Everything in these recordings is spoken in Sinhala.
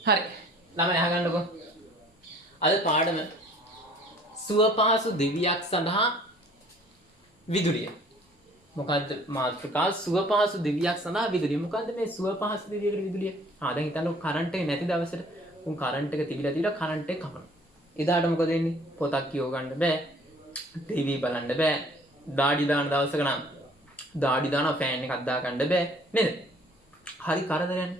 හරි. ළමයි අහගන්නකෝ. අද පාඩම සුවපහසු දිවියක් සඳහා විදුලිය. මොකද්ද මාතෘකාව? සුවපහසු දිවියක් සඳහා විදුලිය. මොකද්ද මේ සුවපහසු දිවියකට විදුලිය? දැන් හිතන්නකො කරන්ට් එක නැති දවසට උන් කරන්ට් එක තිබිලා කරන්ට් එක කපනවා. එදාට මොකද වෙන්නේ? පොතක් කියව ගන්න බෑ. ටීවී බලන්න බෑ. දාඩි දාන දවසක නම් දාඩි දානවා ෆෑන් එකක් දා ගන්න බෑ නේද? හරි කරදරයන්නේ.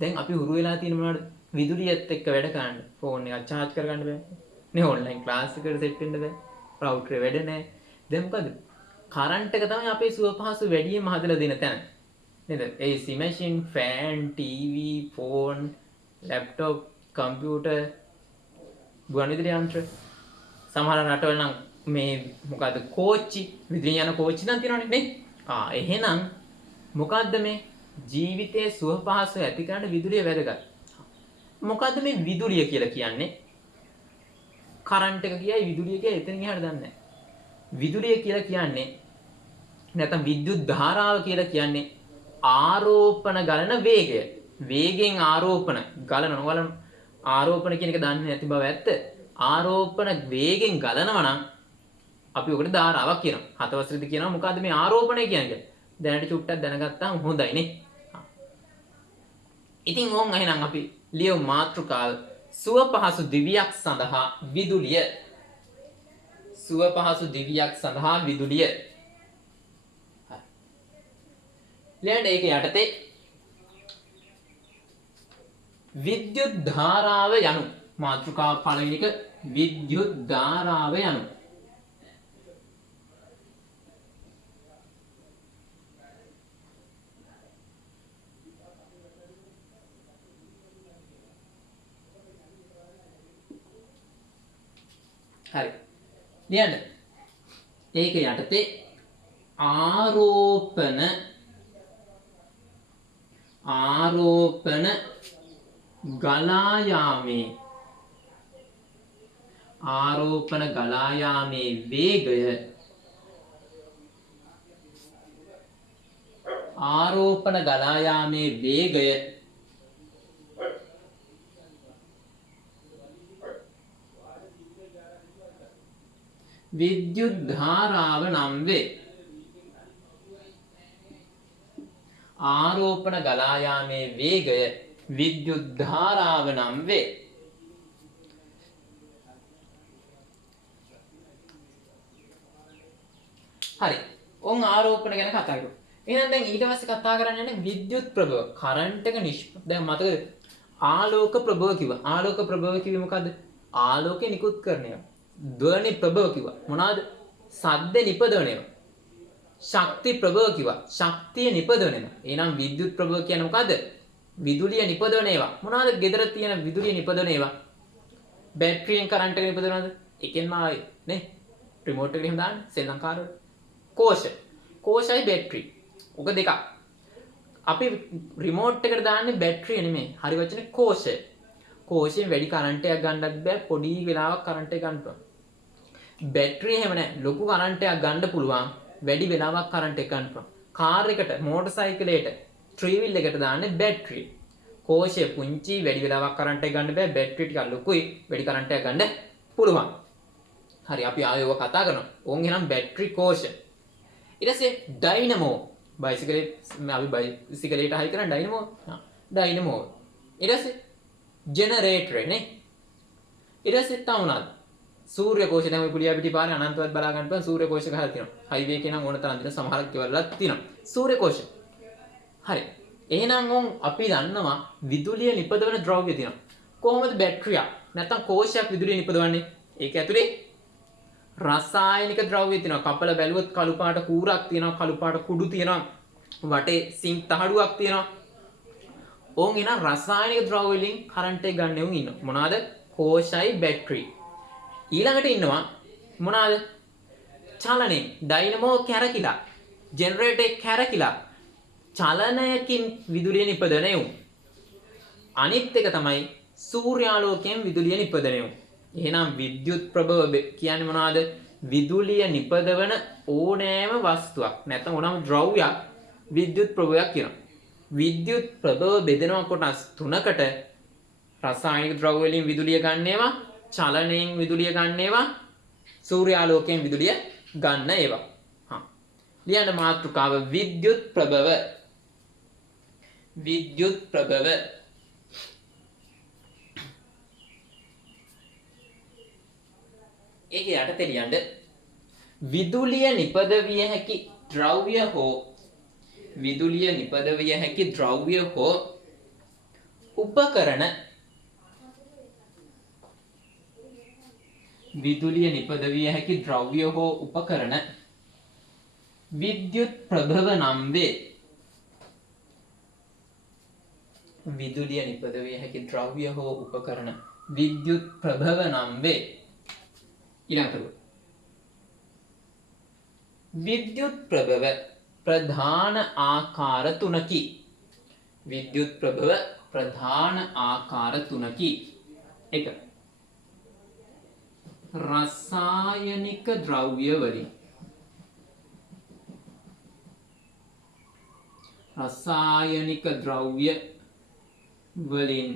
දැන් අපි හුරු වෙලා තියෙන මොනවද? විදුලියත් එක්ක වැඩ කරන්න. ෆෝන් එක charge කරගන්න බෑ. නේ ඔන්ලයින් ක්ලාස් එකකට සෙට් වෙන්න බෑ. රවුටර් එක වැඩ නැහැ. දැන් මොකද? කරන්ට් එක තමයි අපේ සුවපහසු වැඩිම හදලා දෙන තැන. නේද? AC machine, fan, TV, phone, laptop, computer, ගුවන්විදුලි යන්ත්‍ර. සමහර රටවල නම් මේ මොකද්ද කෝච්චි විදුලිය යන කෝච්චි නම් තියෙනවනේ නේ. එහෙනම් මොකද්ද මේ ජීවිතයේ සුවපහසු ඇති කරන්න විදුලිය වැදගත්. මොකද්ද මේ විදුලිය කියලා කියන්නේ? කරන්ට් එක කියයි විදුලිය කියයි එතනින් එහාට දන්නේ නැහැ. විදුලිය කියලා කියන්නේ නැත්නම් විද්‍යුත් ධාරාව කියලා කියන්නේ ආරෝපණ ගලන වේගය. වේගෙන් ආරෝපණ ගලන ආරෝපණ කියන එක දන්නේ නැති බව ඇත්ත. ආරෝපණ වේගෙන් ගලනවා නම් අපි ඔකට ධාරාවක් කියනවා. හතවසරේදී කියනවා මොකද්ද මේ ආරෝපණය කියන්නේ? දැනට චුට්ටක් දැනගත්තාම හොඳයි නේ. ඉතින් ඕන් එහෙනම් අපි ලියමු මාතෘකාව සුවපහසු දිවියක් සඳහා විදුලිය. සුවපහසු දිවියක් සඳහා විදුලිය. ලියන්න ඒක යටතේ විද්‍යුත් ධාරාව යනු මාතෘකාව පළවෙනි එක විද්‍යුත් ධාරාව යනු හරි ලියන්න ඒක යටතේ ආරෝපණ ගලා යාමේ ආරෝපණ ගලා යාමේ වේගය විද්‍යුත් ධාරාව නම් වේ. ආරෝපණ ගලා යාමේ වේගය විද්‍යුත් ධාරාව නම් වේ. හරි. ඔන් ආරෝපණ ගැන කතා කරමු. එහෙනම් දැන් ඊට පස්සේ කතා කරන්න යන්නේ විද්‍යුත් ප්‍රභව. කරන්ට් එක දැන් මතකද? ආලෝක ප්‍රභව කිව්වා. ආලෝක ප්‍රභව කිව්වේ මොකද්ද? ආලෝකය නිකුත් කරන ඒවා. ධ්වනි ප්‍රභව කිව්වා. මොනවාද? සද්ද නිපදවන ඒවා. ශක්ති ප්‍රභව කිව්වා. ශක්තිය නිපදවන ඒවා. එහෙනම් විද්‍යුත් ප්‍රභව කියන්නේ මොකද්ද? විදුලිය නිපදවන ඒවා. මොනවාද? ගෙදර තියෙන විදුලිය නිපදවන ඒවා. බැටරියෙන් කරන්ට් එක නිපදවනවද? එකෙන්ම ආවේ නේ. රිමෝට් එකට එහෙම දාන්න ශ්‍රී ලංකාවේ. කෝෂයි බැටරි. ඔක දෙකක්. අපි රිමෝට් එකට දාන්නේ බැටරිය නෙමෙයි. හරි වචනේ කෝෂය. කෝෂයෙන් වැඩි කරන්ට් එකක් ගන්නත් බෑ. පොඩි වෙලාවක් කරන්ට් එක ගන්න පුළුවන්. බැටරිය එහෙම නැහැ. ලොකු කරන්ට් එකක් ගන්න පුළුවන්. වැඩි වෙලාවක් කරන්ට් එක ගන්න පුළුවන්. කාර් එකට, මෝටර් සයිකලයකට, ට්‍රීවිල් එකට දාන්නේ බැටරිය. කෝෂය පුංචි වැඩි වෙලාවක් කරන්ට් එක ගන්න බෑ. බැටරිය ටිකක් ලොකුයි වැඩි කරන්ට් එකක් ගන්න පුළුවන්. හරි අපි ආයෙ ඔය කතා කරනවා. ඕන් එහෙනම් බැටරි කෝෂ. ඊට පස්සේ ඩයිනමෝ බයිසිකලේ අපි බයිසිකලේට හයි කරන ඩයිනමෝ ඩයිනමෝ. ඊට පස්සේ ජෙනරේටර් නේ. ඊට පස්සේ තව මොනවාද? සූර්ය කෝෂ. දැන් ඔය පුලියා පිටි පාරේ අනන්තවත් බලා ගන්න පුළුවන් සූර්ය කෝෂ ගහලා තියෙනවා. හයිවේ එකේ නම් ඕන තරම් දින සමහරක් කෙවලක් තියෙනවා. සූර්ය කෝෂ. හරි. එහෙනම් අපි දන්නවා විදුලිය නිපදවන ද්‍රව්‍ය තියෙනවා. කොහොමද බැටරියක් නැත්නම් කෝෂයක් විදුලිය නිපදවන්නේ? ඒක ඇතුලේ රසායනික ද්‍රව්‍ය තියෙනවා. කපල බැලුවොත් කළු පාට කූරක් තියෙනවා, කළු පාට කුඩු තියෙනවා, වටේ සිංක් තහඩුවක් තියෙනවා. ඕන් එන රසායනික ද්‍රව්‍ය වලින් කරන්ට් එක ගන්න උන් ඉන්නවා. මොනවාද? කෝෂයි බැටරි. ඊළඟට ඉන්නවා මොනවාද? චලනයේ ඩයිනමෝ කැරකිලා, ජෙනරේටර් එක කැරකිලා චලනයකින් විදුලිය නිපදවන උන්. අනිත් එක තමයි සූර්යාලෝකයෙන් විදුලිය නිපදවන උන්. එහෙනම් විද්‍යුත් ප්‍රභව කියන්නේ මොනවාද? විදුලිය නිපදවන ඕනෑම වස්තුවක් නැත්නම් ඕනෑම ද්‍රව්‍යයක් විද්‍යුත් ප්‍රභවයක් කියනවා. විද්‍යුත් ප්‍රභව බෙදෙනවා කොටස් තුනකට. රසායනික ද්‍රව්‍ය වලින් විදුලිය ගන්න ඒවා, චලනයෙන් විදුලිය ගන්න ඒවා, සූර්යාලෝකයෙන් විදුලිය ගන්න ඒවා. හා. ලියන්න මාතෘකාව විද්‍යුත් ප්‍රභව. විද්‍යුත් ප්‍රභව. ඒකේ යටතේ ලියන්න විදුලිය නිපදවිය හැකි ද්‍රව්‍ය හෝ විදුලිය නිපදවිය හැකි ද්‍රව්‍ය හෝ උපකරණ විදුලිය නිපදවිය හැකි ද්‍රව්‍ය හෝ උපකරණ විද්‍යුත් ප්‍රභව නම් වේ. විදුලිය නිපදවිය හැකි ද්‍රව්‍ය හෝ උපකරණ විද්‍යුත් ප්‍රභව නම් වේ. ඊළඟට විද්‍යුත් ප්‍රභව ප්‍රධාන ආකාර තුනකි. විද්‍යුත් ප්‍රභව ප්‍රධාන ආකාර තුනකි. 1. රසායනික ද්‍රව්‍ය වලින් රසායනික ද්‍රව්‍ය වලින්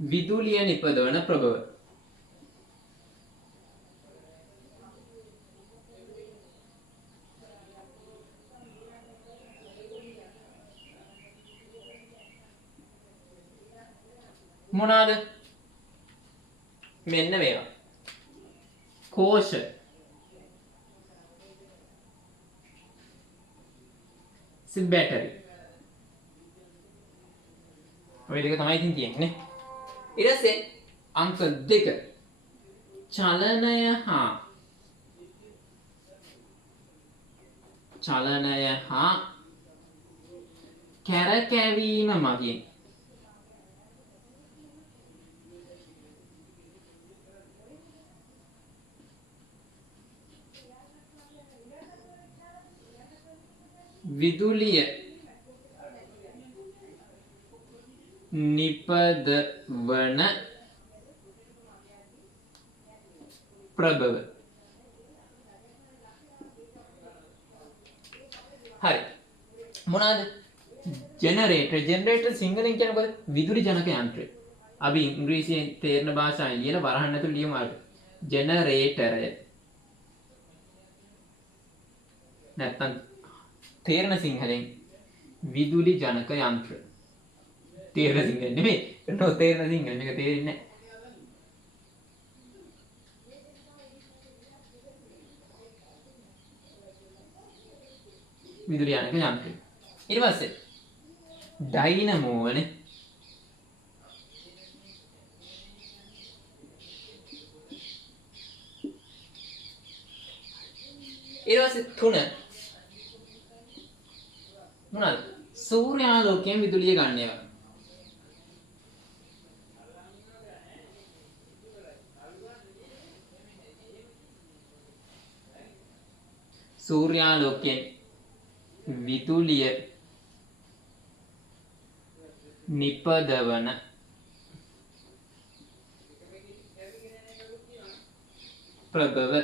විදුලිය නිපදවන ප්‍රභව. මොනවාද? මෙන්න මේවා. කෝෂ, බැටරි. ඔය දෙක තමයි ඉතින් තියෙන්නේ. ඊට පස්සේ අංක 2 චලනය හා කැරකැවීම මගින් විදුලිය නිපදවන ප්‍රභව. හරි. මොනවාද? ජෙනරේටර්. ජෙනරේටර් සිංහලෙන් කියන්නේ මොකද? විදුලි ජනක යන්ත්‍රය. අපි ඉංග්‍රීසියෙන් තේරෙන භාෂාවෙන් ලියලා වරහන් ඇතුළේ ලියමු ආට. ජෙනරේටරය. නැත්තම් තේරෙන සිංහලෙන් විදුලි ජනක යන්ත්‍ර. තේරෙන සිංහල නෙමෙයි. තේරෙන සිංහල මේක තේරෙන්නේ නැහැ. විදුලි ජනක යන්ත්‍රය. ඊට පස්සේ ඩයිනමෝ වනේ. ඊට පස්සේ 3 මොනවාද? සූර්යාලෝකයෙන් විදුලිය ගන්න ඒවා. සූර්යාලෝකයෙන් විදුලිය නිපදවන ප්‍රභව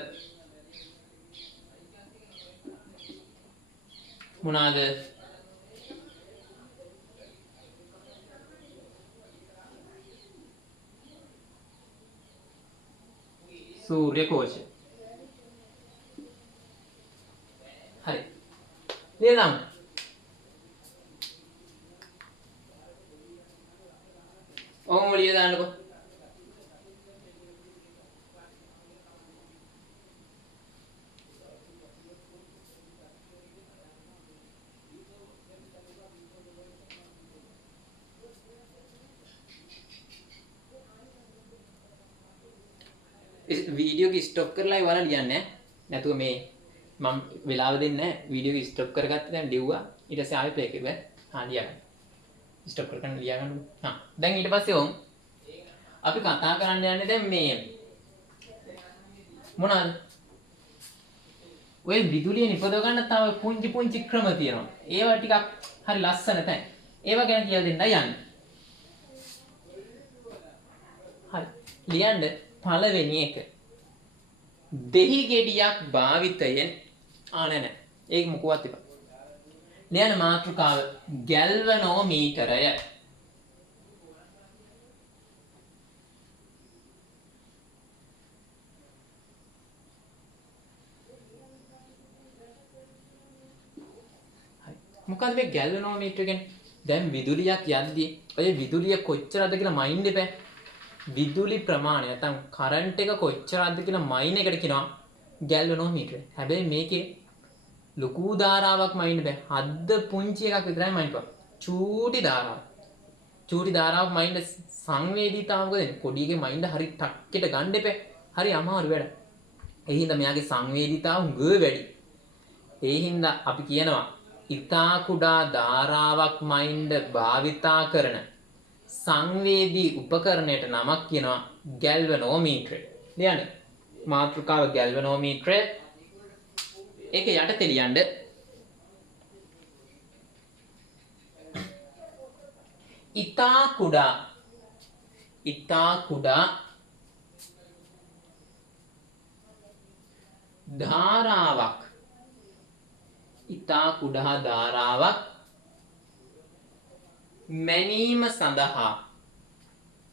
මොනවාද? සූර්ය කෝෂ. හරි. ලියන්න. ඔහොම ලිය දාන්නකෝ. वीडियो की स्टॉप කරලා ඉවරලා ලියන්නේ නැතුව මේ මම වෙලාව දෙන්නේ නැහැ වීඩියෝ එක ස්ටොප් කරගත්ත දැන් ලිව්වා ඊට පස්සේ ආයෙ ප්ලේ කරුවා හා ලියගන්න ස්ටොප් කරගෙන ලියගන්න හා දැන් ඊට පස්සේ ඔම් අපි කතා කරන්න යන්නේ දැන් මේ මොනවාද ඔය විදුලිය නිපදව ගන්න තව පුංචි ක්‍රම තියෙනවා ඒවා ටිකක් හරි ලස්සන තැන් ඒවා ගැන කියලා දෙන්නයි යන්නේ හරි ලියන්න පළවෙනි එක දෙහි ගෙඩියක් භාවිතයෙන් නෑ ඒක මොකවත් එපා ලියන මාතෘකාව ගැල්වනෝමීටරය. මොකද මේ ගැල්වනෝමීටර කියන්නේ? දැන් විදුලියක් යද්දී ඔය විදුලිය කොච්චරද කියලා මයින්ඩ් එපා. විදුලි ප්‍රමාණය නැත්නම් කරන්ට් එක කොච්චරද කියලා මයින් එකට කියනවා ගැල්වනෝමීටර. හැබැයි මේකේ ලොකු ධාරාවක් මයින්ඩ් බෑ. හද්ද පුංචි එකක් විතරයි මයින්ඩ් පා. චූටි ධාරාවක්. චූටි ධාරාවක් මයින්ඩ් සංවේදීතාවක දෙන්නේ. කොඩියගේ මයින්ඩ් හරි ටක්කෙට ගන්න එපා. හරි අමාරු වැඩ. ඒ හින්දා මෙයාගේ සංවේදීතාව ගොඩ වැඩි. ඒ හින්දා අපි කියනවා ඉතා කුඩා ධාරාවක් මයින්ඩ් භාවිතා කරන සංවේදී උපකරණයට නමක් කියනවා ගැල්වනෝමීටරය. ලියන්න. මාතෘකාව ගැල්වනෝමීටරය. ඒක යටතේ ලියන්න.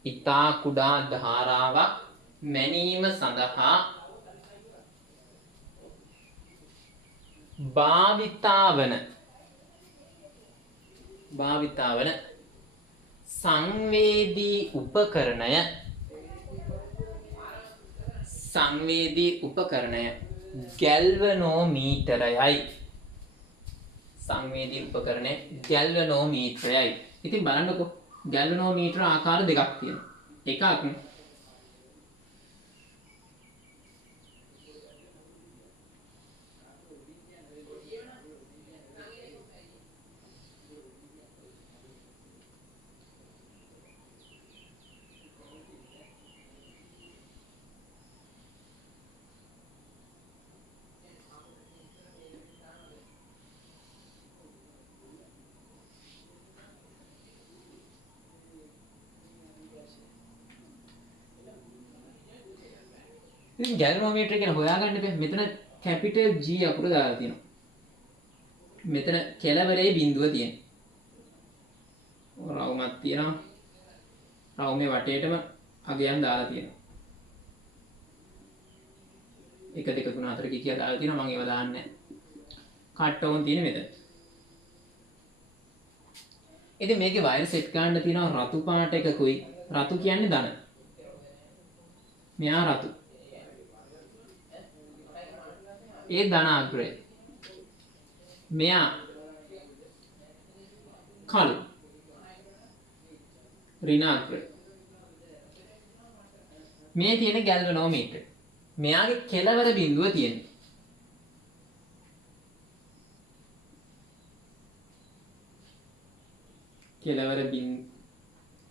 ඉතා කුඩා ධාරාවක් මැනීම සඳහා භාවිතාවන සංවේදී උපකරණය ගැල්වනෝමීටරයයි. සංවේදී උපකරණය ගැල්වනෝමීටරයයි. ඉතින් බලන්නකෝ ගැල්වනෝමීටර ආකාර දෙකක් තියෙනවා. එකක් ඉතින් ගැල්වනෝමීටර කියන හොයාගන්න බෑ. මෙතන කැපිටල් G අකුර දාලා තියෙනවා. මෙතන කෙළවරේ බිඳුව තියෙනවා. රවුමක් තියෙනවා. රවුමේ වටේටම අගයන් දාලා තියෙනවා. 1 2 3 4 කිය දාලා තියෙනවා. මම ඒව දාන්නේ නැහැ. කට් ඕන් තියෙන්නේ මෙතන. ඉතින් මේකේ වයර් සෙට් ගන්න තියෙනවා රතු පාට එකකුයි. රතු කියන්නේ ධන. මෙයා රතු. ඒ ධනාග්‍රය. මෙයා කළු. ඍණාග්‍රය. මේ තියෙන ගැල්වනෝමීටර. මෙයාගේ කෙළවර බිඳුව තියෙන්නේ. කෙළවර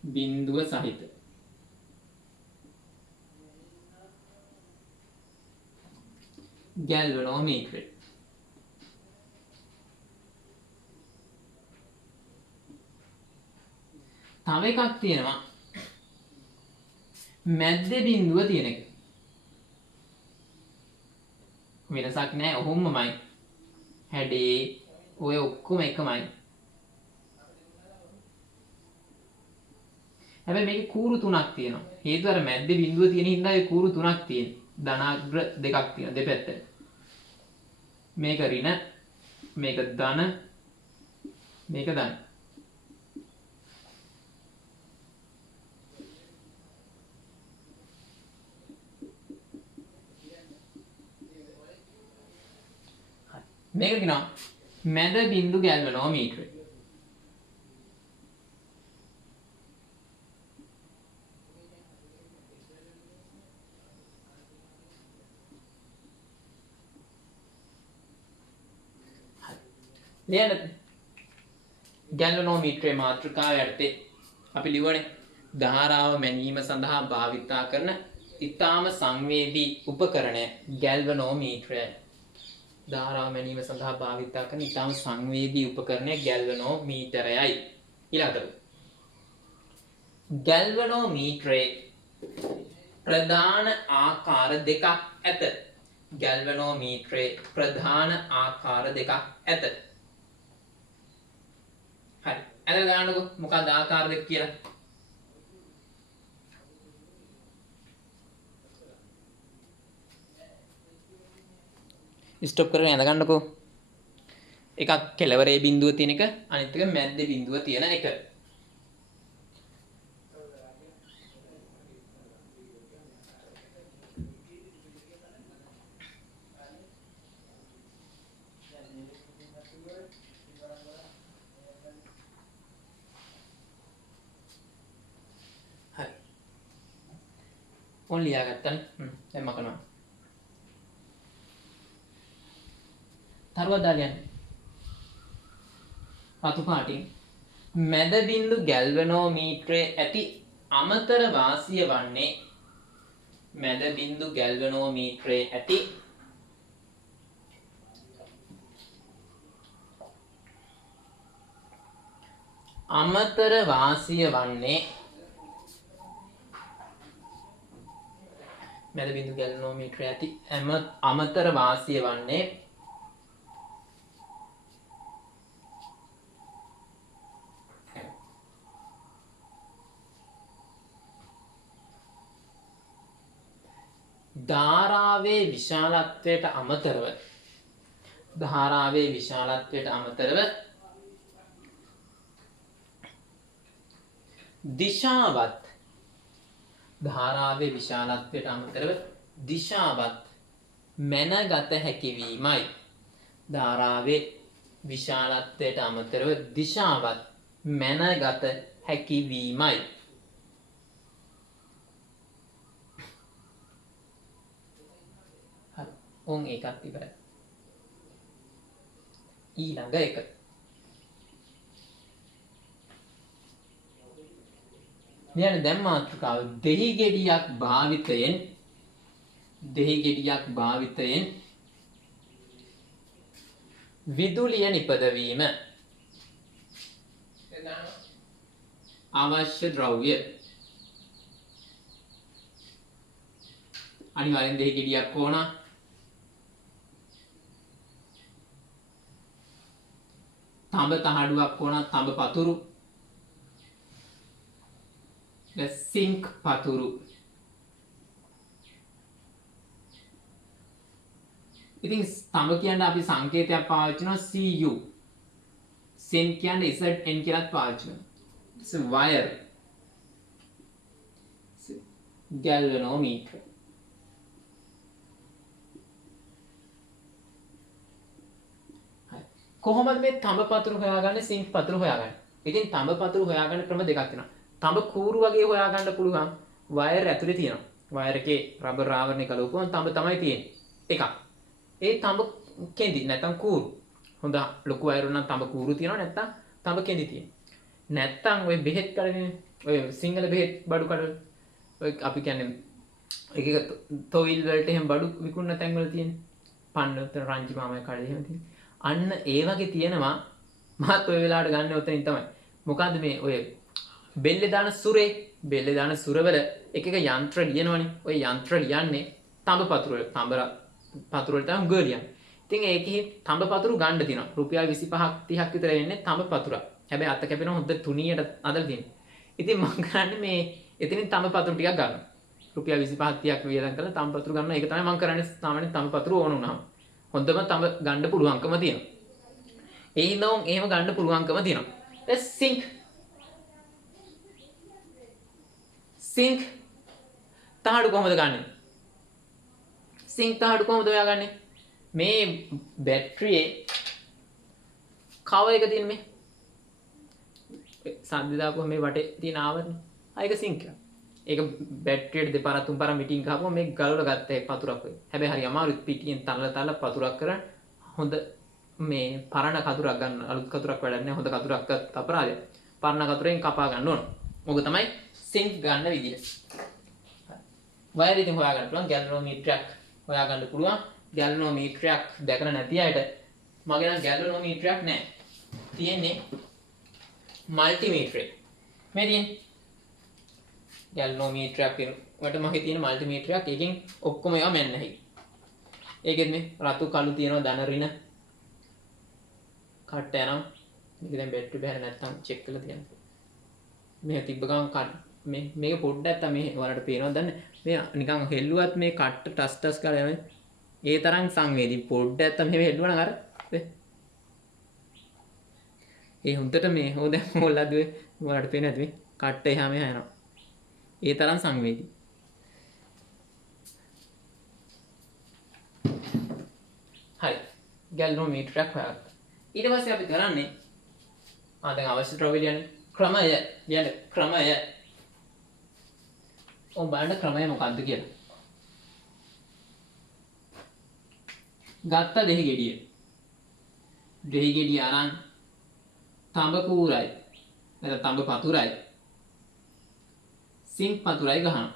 බිඳුව සහිත ගැල්වනෝමීටර. තව එකක් තියෙනවා මැද්දේ බිඳුව තියෙන එක. වෙනසක් නැහැ. ඔහොමමයි. හැඩේ ඔය ඔක්කොම එකමයි. හැබැයි මේකේ කූරු තුනක් තියෙනවා. හේතුව අර මැද්දේ බිඳුව තියෙන හින්දා ඒ කූරු තුනක් තියෙනවා. ධනාග්‍ර දෙකක් තියෙනවා දෙපැත්තට. මේක ඍණ, මේක ධන, මේක ධන. මේක කියනවා මැද බිඳු ගැල්වනෝමීටරය. ලියන්න. ගැල්වනෝමීටරේ මාතෘකාව යටතේ අපි ලියවනේ ධාරාව මැනීම සඳහා භාවිතා කරන ඊටාම සංවේදී උපකරණය ගැල්වනෝමීටරය. ධාරාව මැනීම සඳහා භාවිතා කරන ඊටාම සංවේදී උපකරණය ගැල්වනෝමීටරයයි. ඊළඟට ගැල්වනෝමීටරේ ප්‍රධාන ආකාර දෙකක් ඇත. ගැල්වනෝමීටරේ ප්‍රධාන ආකාර දෙකක් ඇත. ඇදලා දාන්නකෝ මොකක්ද ආකාර දෙක කියලා. ස්ටොප් කරගෙන ඇඳ ගන්නකෝ. එකක් කෙලවරේ බිඳුව තියෙන එක අනිත් එක මැද්දේ බිඳුව තියෙන එක. හරි. ඕන් ලියාගත්තනේ. දැන් මකනවා. තරුවක් දාලා යන්න. රතු පාටින් මැද බිඳු ගැල්වනෝමීටරයේ ඇති අමතර වාසිය වන්නේ මැද බිඳු ගැල්වනෝමීටරයේ ඇති අමතර වාසිය වන්නේ මැද බිඳු ගැල්වනෝමීටරයේ ඇති අමතර වාසිය වන්නේ ධාරාවේ විශාලත්වයට අමතරව දිශාවත් මැනගත හැකිවීමයි. ධාරාවේ විශාලත්වයට අමතරව දිශාවත් මැනගත හැකිවීමයි. ඕන් එකක් ඉවරයි. ඊළඟ එක. මෙයන් දැන් මාතෘකාව දෙහි ගෙඩියක් භාවිතයෙන් විදුලිය නිපදවීම අවශ්‍ය ද්‍රව්‍ය. අනිවාර්යෙන් දෙහි ගෙඩියක් ඕන. තඹ තහඩුවක් ඕන. තඹ පතුරු, සිංක් පතුරු. ඉතින් තඹ කියන්නේ අපි සංකේතයක් පාවිච්චි කරනවා Cu. සිංක් කියන්නේ Zn කියලාත් පාවිච්චි කරනවා. it's a wire. galvanometer. කොහොමද මේ තඹ පතුරු හොයාගන්නේ සිංක් පතුරු හොයාගන්නේ? ඉතින් තඹ පතුරු හොයාගන්න ක්‍රම දෙකක් තියෙනවා. තඹ කූරු වගේ හොයාගන්න පුළුවන්. වයර් ඇතුලේ තියෙනවා. වයර් එකේ රබර් ආවරණය කළොපුවම තඹ තමයි තියෙන්නේ. එකක්. ඒ තඹ කෙඳි නැත්නම් කූරු. හොඳ ලොකු වයර් නම් තඹ කූරු තියෙනවා නැත්නම් තඹ කෙඳි තියෙනවා. නැත්නම් ඔය බෙහෙත් කඩනේ ඔය සිංගල බෙහෙත් බඩු කඩවල ඔය අපි කියන්නේ එක එක තොවිල් වලට එහෙම බඩු විකුණන තැන් වල තියෙන පන්නත රංජි මාමයි කඩේ එහෙම තියෙන. අන්න ඒ වගේ තියෙනවා. මහත් ඔය වෙලාවට ගන්න උතනින් තමයි. මොකද්ද මේ ඔය බෙල්ලේ දාන සුරවල එක එක යන්ත්‍ර ලියනවනේ. ඔය යන්ත්‍ර ලියන්නේ තඹ පතුරු වල. තඹ පතුරු වල තමයි ගල් ලියන්නේ. ඉතින් ඒකේ තඹ පතුරු ගන්න තියෙනවා. රුපියල් 25ක් 30ක් විතර වෙන්නේ තඹ පතුරක්. හැබැයි අත කැපෙන හොඳ තුනියට අදලා තියෙනවා. ඉතින් මම කරන්නේ මේ එතනින් තඹ පතුරු ටිකක් ගන්නවා. රුපියල් 25ක් 30ක් වියදම් කරලා තඹ පතුරු ගන්නවා. ඒක තමයි මම කරන්නේ සාමාන්‍යයෙන් තඹ පතුරු ඕන වුණාම. හොඳම තඹ ගන්න පුළුවන්කම තියෙනවා. ඒ හින්දා උන් එහෙම ගන්න පුළුවන්කම තියෙනවා. සිංක් තහඩු කොහොමද ගන්නෙ? සිංක් තහඩු කොහොමද හොයාගන්නේ? මේ බැටරියේ කව එක තියෙන මේ සද්ද දාපුවා මේ වටේ තියෙන ආවරණය. ඒක සිංක් එක. ඒක බැටරියට දෙපාරක් තුන් පාරක් මිටින් ගහපුවා මේ ගලවලා ගත්ත ඒ පතුරක් වෙයි. හැබැයි හරි අමාරුයි පිටියෙන් තනලා පතුරක් කරන් හොඳ මේ පරණ කතුරක් ගන්න. අලුත් කතුරක් වැඩක් නැහැ. හොඳ කතුරක් ගත්ත අපරාධය. පරණ කතුරෙන් කපා ගන්න ඕන. ඕක තමයි සිංක් ගන්න විදිය. වයර් ඉතින් හොයාගන්න පුළුවන් ගැල්වනෝමීටරයක් හොයාගන්න පුළුවන්. ගැල්වනෝමීටරයක් දැකලා නැති අයට මගේ නම් ගැල්වනෝමීටරයක් නැහැ. තියෙන්නේ මල්ටිමීටරේ. මේ තියෙන්නේ ගැල්වනෝමීටරයක් වට මගේ තියෙන මල්ටිමීටරයක්. එකකින් ඔක්කොම ඒවා මෙන්න හයි. ඒකෙත් මේ රතු කළු තියෙනවා ධන ඍණ කට්ට යනවා. මේක දැන් බැටරි බහැර නැත්තම් චෙක් කරලා තියන්න. මේ තිබ්බ ගමන් මේක පොඩ්ඩක් තමයි ඔයාලට පේනවද දන්නේ මේ නිකන් හෙල්ලුවත් මේ කට්ට ටස් ටස් කරලා යනවා. ඒ තරම් සංවේදී පොඩ්ඩක් තමයි මේ හෙල්ලුවා නම් අර ඒ හොඳට මේ හො දැන් මොල්ලද්දුවේ ඔයාලට පේන්නේ නැද්ද මේ කට්ට එහා මෙහා යනවා. ඒ තරම් සංවේදී. හරි. ගැල්වනෝමීටරයක් හොයාගත්තා. ඊට පස්සේ අපි කරන්නේ දැන් අවශ්‍ය ද්‍රව්‍ය ලියන්නේ ක්‍රමය ලියන්න ක්‍රමය. ඔය බලන්න ක්‍රමය මොකක්ද කියලා. ගත්ත දෙහි ගෙඩිය. දෙහි ගෙඩිය අරන් තඹ කූරයි නැත්නම් තඹ පතුරයි සිංක් පතුරයි ගහනවා.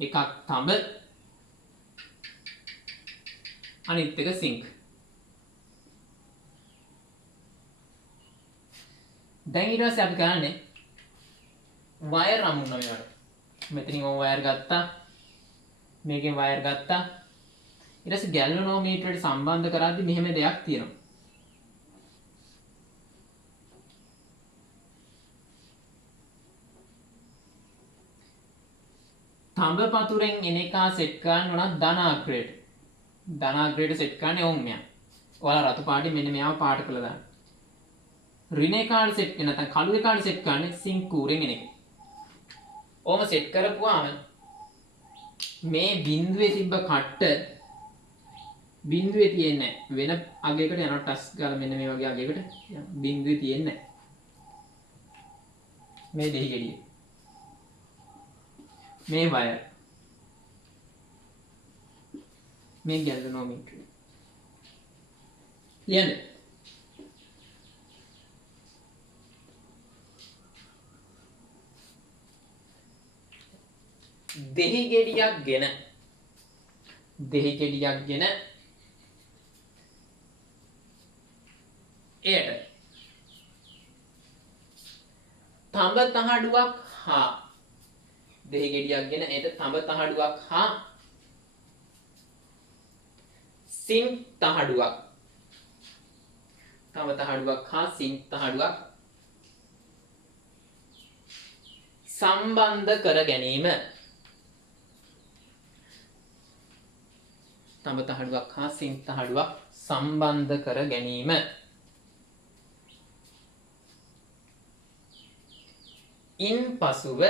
එකක් තඹ අනිත් එක සිංක්. දැන් ඊට පස්සේ අපි කරන්නේ වයර් අමුණනවා මේවට. මෙතනින් ඔය වයර් ගත්තා. මේකෙන් වයර් ගත්තා. ඊට පස්සේ ගැල්වනෝමීටරයට සම්බන්ධ කරද්දි මෙහෙම දෙයක් තියෙනවා. තඹ පතුරෙන් එන එක සෙට් කරන්න ඕන ධනාග්‍රයට. ධනාග්‍රයට සෙට් කරන්නේ ඕම් මෙයා. ඔයාලා රතු පාටින් මෙන්න මෙයාව පාට කරලා දාන්න. ඍණ එකාට සෙට් වෙන නැත්නම් කළු එකාට සෙට් කරන්නේ සිංක් කූරෙන් එන එක. ඕම සෙට් කරපුවාම මේ බිඳුවේ තිබ්බ කට්ට බිඳුවේ තියෙන්නේ වෙන අගයකට යනවා ටස් ගාලා මෙන්න මේ වගේ අගයකට බිඳුවේ තියෙන්නේ මේ දෙහි ගෙඩිය. මේ වයර් මේ ගැල්වනෝමීටරය ලියන්න. දෙහි ගෙඩියක් ගෙන එයට තඹ තහඩුවක් හා දෙහි ගෙඩියක් ගෙන එයට තඹ තහඩුවක් හා සිංක් තහඩුවක් තඹ තහඩුවක් හා සිංක් තහඩුවක් සම්බන්ධ කර ගැනීම. තඹ තහඩුවක් හා සිංක් තහඩුවක් සම්බන්ධ කර ගැනීම. ඉන් පසුව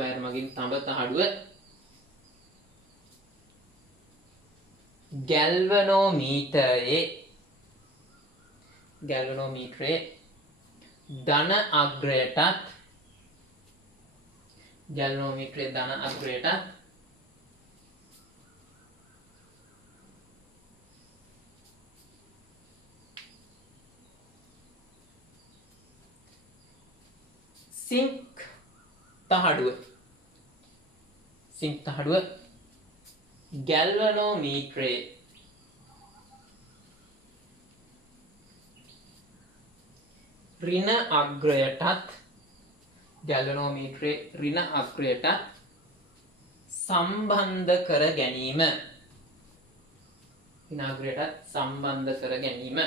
වයර් මගින් තඹ තහඩුව ගැල්වනෝමීටරයේ ධන අග්‍රයටත් සිංක් තහඩුව ගැල්වනෝමීටරයේ ඍණ අග්‍රයටත් සම්බන්ධ කර ගැනීම.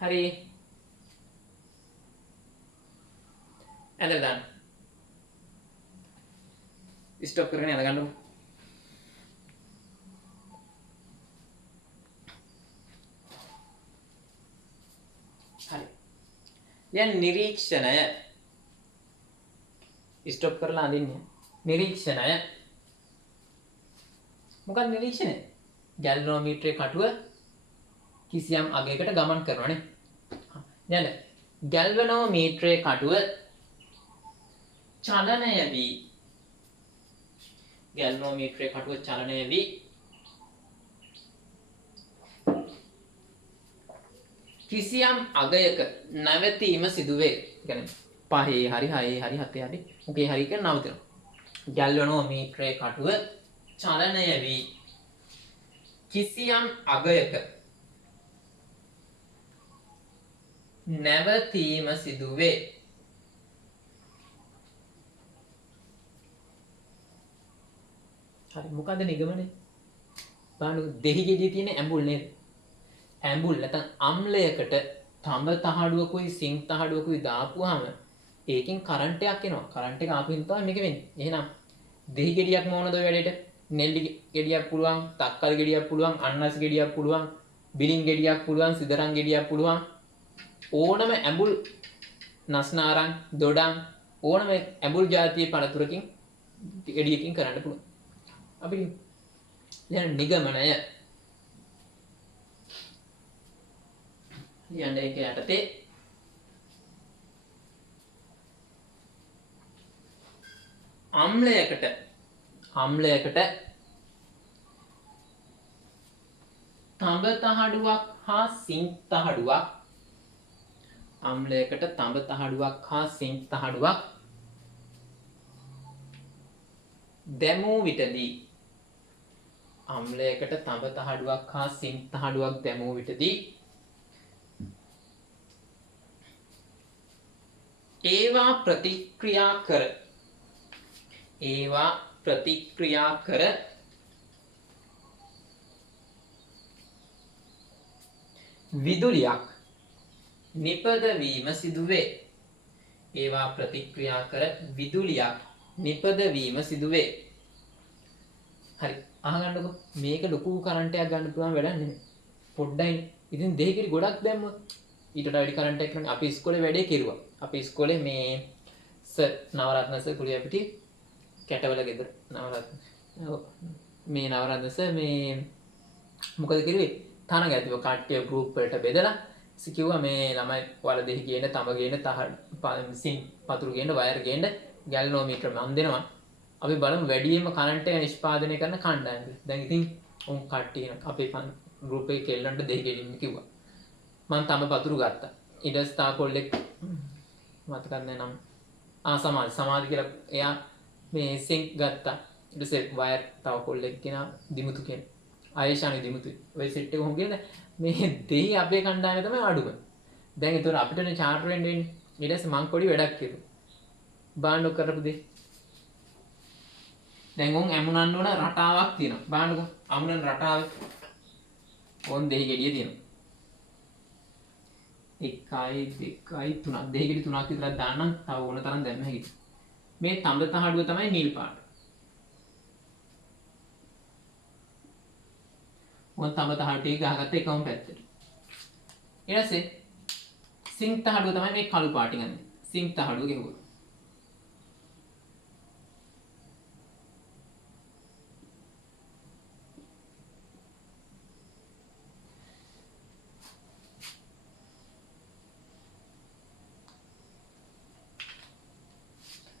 හරි. ඇඳලා දාන්න. ස්ටොප් කරගෙන ඇඳ ගන්නකො. හරි. දැන් නිරීක්ෂණය ස්ටොප් කරලා අඳින්න. නිරීක්ෂණය මොකක්ද නිරීක්ෂණය? ගැල්වනෝමීටරයේ කටුව කිසියම් අගයකට ගමන් කරනවානේ. දැන් ගැල්වනෝමීටරයේ කටුව චලනය වී කිසියම් අගයක නැවතීම සිදුවේ. කියන්නේ 5 හරි 6 හරි 7 හරි මොකේ හරි කියන නවතිනවා. ගැල්වනෝමීටරයේ කටුව චලනය වී කිසියම් අගයක නැවතීම සිදුවේ. හරි මොකද නිගමනේ? බලන්න දෙහි ගෙඩියේ තියෙන ඇඹුල් නේද? ඇඹුල් නැත්නම් අම්ලයකට තඹ තහඩුවකුයි සිං තහඩුවකුයි දාපුවාම ඒකෙන් කරන්ට් එකක් එනවා. කරන්ට් එක ආපු හින්දා තමයි මේක වෙන්නේ. එහෙනම් දෙහි ගෙඩියක් මොනවද ඔය වැඩේට? නෙල්ලි ගෙඩියක් පුළුවන්, තක්කල් ගෙඩියක් පුළුවන්, අන්නස් ගෙඩියක් පුළුවන්, බිලින් ගෙඩියක් පුළුවන්, සිදරන් ගෙඩියක් පුළුවන්. ඕනම ඇඹුල් නස්නාරන්, දොඩම් ඕනම ඇඹුල් జాතියේ පළතුරකින් ගෙඩියකින් කරන්න පුළුවන්. අපි දැන් නිගමනය යන්න ඒක යටතේ අම්ලයකට තඹ තහඩුවක් හා සිං තහඩුවක් අම්ලයකට තඹ තහඩුවක් හා සිං තහඩුවක් දැමූ විටදී අම්ලයකට තඹ තහඩුවක් හා සිං තහඩුවක් දැමූ විටදී ඒවා ප්‍රතික්‍රියා කර විදුලියක් නිපදවීම සිදුවේ. ඒවා ප්‍රතික්‍රියා කර විදුලියක් නිපදවීම සිදුවේ. හරි අහගන්නකො මේක ලොකු කරන්ට් එකක් ගන්න පුළුවන් වැඩක් නෙමෙයි. පොඩ්ඩයි. ඉතින් දෙහිකිරි ගොඩක් දැම්මොත් ඊට වඩා වැඩි කරන්ට් එකක් අපි ඉස්කෝලේ වැඩේ කෙරුවා. අපි ඉස්කෝලේ මේ සර් නවරත්න සර් කුලියපිටි කැටවල ගෙදර නවරත්න මේ නවරත්න සර් මේ මොකද කිව්වේ තන ගැතිව කට්ටිය ගෲප් වලට බෙදලා කිව්වා මේ ළමයි ඔයාලා දෙහි ගේන්න තඹ ගේන්න සිං පතුරු ගේන්න වයර් ගේන්න ගැලනෝමීටර් මන් දෙනවා අපි බලමු වැඩියෙන්ම කරන්ට් එක නිෂ්පාදනය කරන කණ්ඩායම. දැන් ඉතින් උන් කට්ටිය අපේ ගෲප් එකේ කෙල්ලන්ට දෙහි ගෙලින්න කිව්වා. මම තඹ පතුරු ගත්තා. ඊට පස්සේ තා කොල්ලෙක් මතක නැහැ නම් සමාධි කියලා එයා මේ සිංක් ගත්තා. ඊට පස්සේ වයර් තව කොල්ලෙක් කෙනා දිමුතු කෙනා. ආයේෂානි දිමුතුයි. ඔය සෙට් එක කොහොම කියන්නේ මේ දෙහි අපේ කණ්ඩායමේ තමයි අඩුම. දැන් ඒතර අපිටනේ චාටර් වෙන්න වෙන්නේ. ඊට පස්සේ මං පොඩි වැඩක් කරුවා. බාණ්ඩු කරපු දෙ. දැන් උන් ඇමුණන්න ඕන රටාවක් තියෙනවා. බාණ්ඩු අමුණන රටාවේ ඕන් දෙහි ගෙඩිය තියෙනවා. 1 2 3 දෙහි ගෙඩි 3ක් විතරක් දාන්නම් තව ඕන තරම් දැම්ම හැකියි. මේ තඹ තහඩුව තමයි නිල් පාට. මොන් තඹ තහඩුව ටික ගහගත්ත එකම පැත්තට. ඊට පස්සේ සිං තහඩුව තමයි මේ කළු පාටින් ගන්නේ. සිං තහඩුව ගෙවුවා.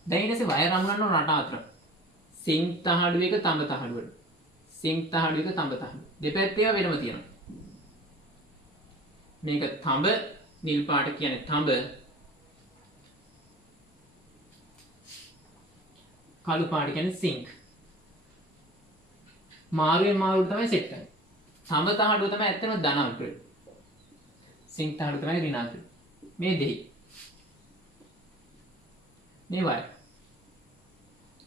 දැන් ඊට පස්සේ වයර් අමුණන්න ඕන රට අතර. සිං තහඩුව එක තඹ තහඩුවට. සිං තහඩුව එක තඹ තහඩුව. දෙපැත්තේ වෙනම තියෙනවා. මේක තඹ නිල් පාට කියන්නේ තඹ. කළු පාට කියන්නේ සිංක්. මාරුවෙන් මාරුවට තමයි සෙට් කරන්නේ. තඹ තහඩුව තමයි ඇත්තම ධනාංකය. සිංක් තහඩුව තමයි ඍණාංකය. මේ දෙහි. මේ වයර්.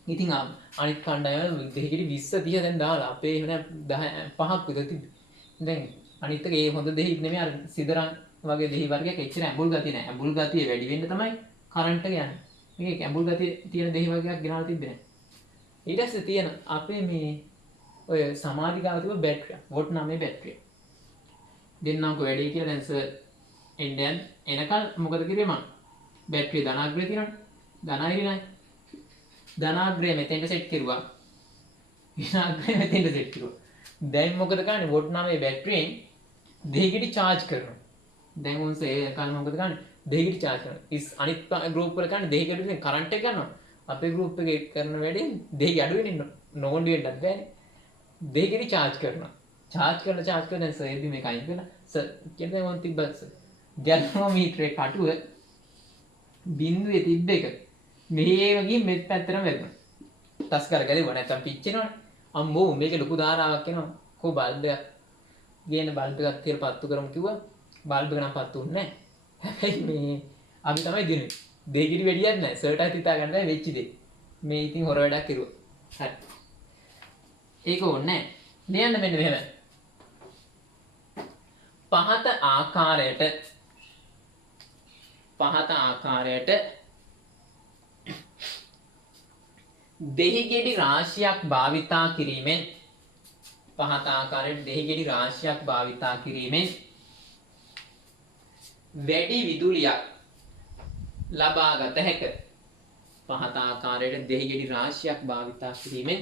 ඉතින් අනිත් කණ්ඩායම දෙහිකිරි 20 30 දැන් දාලා අපේ එහෙම 5ක් විතර තිබ්බේ. දැන් අනිත් එක ඒ හොඳ දෙහි නෙමෙයි අර සිදරන් වගේ දෙහි වර්ගයක් එච්චර ඇඹුල් ගතිය නැහැ. ඇඹුල් ගතිය වැඩි වෙන්න තමයි කරන්ට් එක යන්නේ. මේක ඇඹුල් ගතිය තියෙන දෙහි වර්ගයක් ගෙනල්ලා තිබ්බේ නැහැ. ඊට පස්සේ තියෙන අපේ මේ ඔය සමාධි ගාව තිබ්බ බැටරිය. වොට් 9 බැටරිය. දෙන්නම්කෝ වැඩි කියලා දැන් සර් එන්ඩයන් එනකල් මොකද කිව්වේ මම? බැටරිය ධනාග්‍රය තියෙනවනේ. ධනයි නෑ. ධනාග්‍රය මෙතෙන්ට සෙට් කරුවා. ඍණාග්‍රය මෙතෙන්ට සෙට් කරුවා. දැන් මොකද කරන්නේ? වොට් 9 බැටරියෙන් දෙහිගිටි charge කරනවා. දැන් උන්ස ඒ කාලේ මොකද කරන්නේ? දෙහිගිටි charge කරනවා. අනිත් ගෲප් වල කරන්නේ දෙහිගිටිෙන් කරන්ට් එක ගන්නවා. අපේ ගෲප් එකේ කරන වැඩේ දෙහිගිටි අඩු වෙනින් නෝන්ඩි වෙන්නත් බෑනේ. දෙහිගිටි charge කරනවා. charge කරන දැන් සර් එද්දි මේක අයින් කරලා සර් කියන්නේ මොන් තිබ්බත් සර් ගැල්වනෝමීටරේ කටුව බින්දුවේ තිබ්බ එක මෙහෙම ගිහින් මෙත් පැත්තටම වැදුණා. ටස් කරලා ගැලුවා නැත්තම් පිච්චෙනවනේ. අම්මෝ මේක ලොකු ධාරාවක් එනවා. කො බල්බ් එක ගේන බල්බ් එකක් තියලා පත්තු කරමු කිව්වා. බල්බ් එක නම් පත්තු වුන්නේ නැහැ. හැබැයි මේ අපි තමයි දිනුනේ. දෙගිඩි වෙඩියක් නැහැ. සර්ට් හිතා ගන්න බෑ වෙච්ච දේ. මේ ඉතින් හොර වැඩක් කරුවා. හරි. ඒක ඕනේ නැහැ. ලියන්න මෙන්න මෙහෙම. පහත ආකාරයට දෙහිගෙඩි රාශියක් භාවිතා කිරීමෙන් වැඩි විදුලියක් ලබා ගත හැක. පහත ආකාරයට දෙහිගෙඩි රාශියක් භාවිතා කිරීමෙන්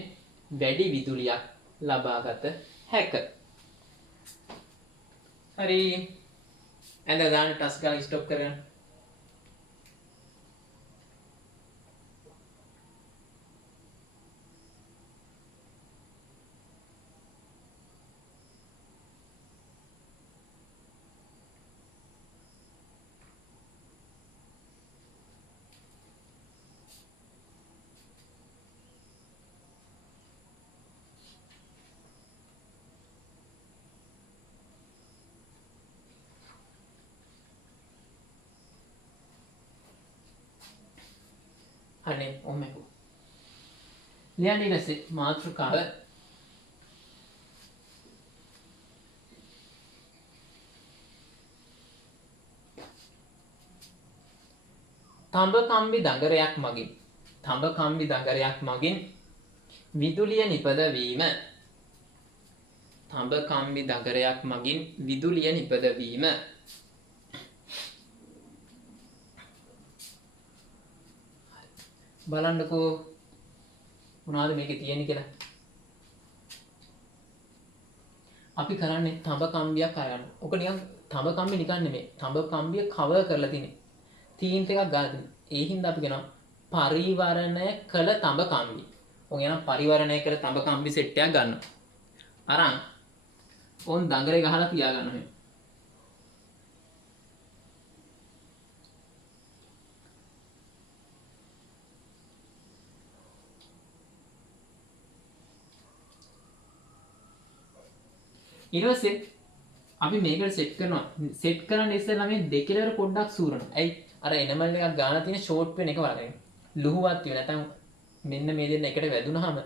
වැඩි විදුලියක් ලබා ගත හැක. හරි. ඇඳ දාන්න ටස් ගාලා ස්ටොප් කරගන්න. අනේ ඔමෙකෝ. ලියන්න ඊට පස්සේ මාතෘකාව තඹ කම්බි දඟරයක් මගින් විදුලිය නිපදවීම. තඹ කම්බි දඟරයක් මගින් විදුලිය නිපදවීම. බලන්නකෝ මොනවද මේකේ තියෙන්නේ කියලා. අපි කරන්නේ තඹ කම්බියක් අරගන්න. ඔක නිකන් තඹ කම්බි නිකන් නෙමෙයි. තඹ කම්බිය කවර් කරලා තියෙන්නේ. තීන්ත එකක් ගාලා තියෙනවා. ඒ හින්දා අපි කියනවා පරිවර්ණය කළ තඹ කම්බි. ඔය කියනවා පරිවර්ණය කළ තඹ කම්බි සෙට් එකක් ගන්නවා. අරන් ඕන් දඟරේ ගහලා තියාගන්න ඕනේ. ඊට පස්සේ අපි මේකට සෙට් කරනවා. සෙට් කරන්න ඉස්සෙල්ලා මේ දෙකේලවර පොඩ්ඩක් සූරනවා. ඇයි? අර එනමල් එකක් ගාන තියෙන ෂෝට් වෙන එක වලගෙන. ලුහුවත් වෙන නැත්නම් මෙන්න මේ දෙන්න එකට වැදුනහම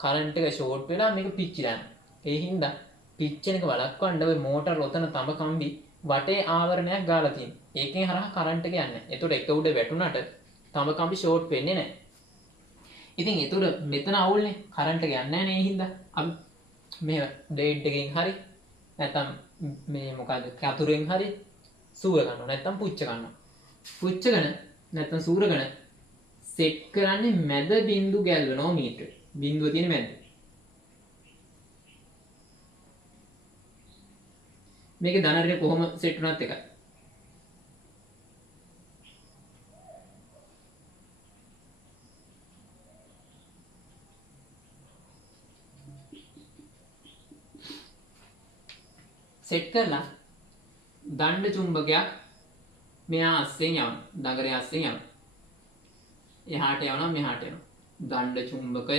කරන්ට් එක ෂෝට් වෙලා මේක පිච්චිලා යනවා. ඒ හින්දා පිච්චෙන එක වළක්වන්න ඔය මෝටර ඔතන තඹ කම්බි වටේ ආවරණයක් ගාලා තියෙනවා. ඒකෙන් හරහා කරන්ට් එක යන්නේ. ඒතකොට එක උඩ වැටුණාට තඹ කම්බි ෂෝට් වෙන්නේ නැහැ. ඉතින් ඒතකොට මෙතන අවුල්නේ කරන්ට් එක යන්නේ නැහැ නේ. ඒ හින්දා අපි මේ බ්ලේඩ් එකෙන් හරි නැත්නම් මේ මොකද කතුරෙන් හරි සූර ගන්නවා. නැත්නම් පුච්ච ගන්නවා. පුච්චගෙන නැත්නම් සූරගෙන සෙට් කරන්නේ මැද බිඳු ගැල්වනෝමීටර්. බිඳුව තියෙන මැද. මේකේ ධනාරිය කොහොම සෙට් වුණත් එකයි. සෙට් කරලා දණ්ඩ චුම්බකයක් මෙහා අස්සෙන් යවනවා. දඟරේ අස්සෙන් යවනවා. එහාට යවනවා මෙහාට යනවා. දණ්ඩ චුම්බකය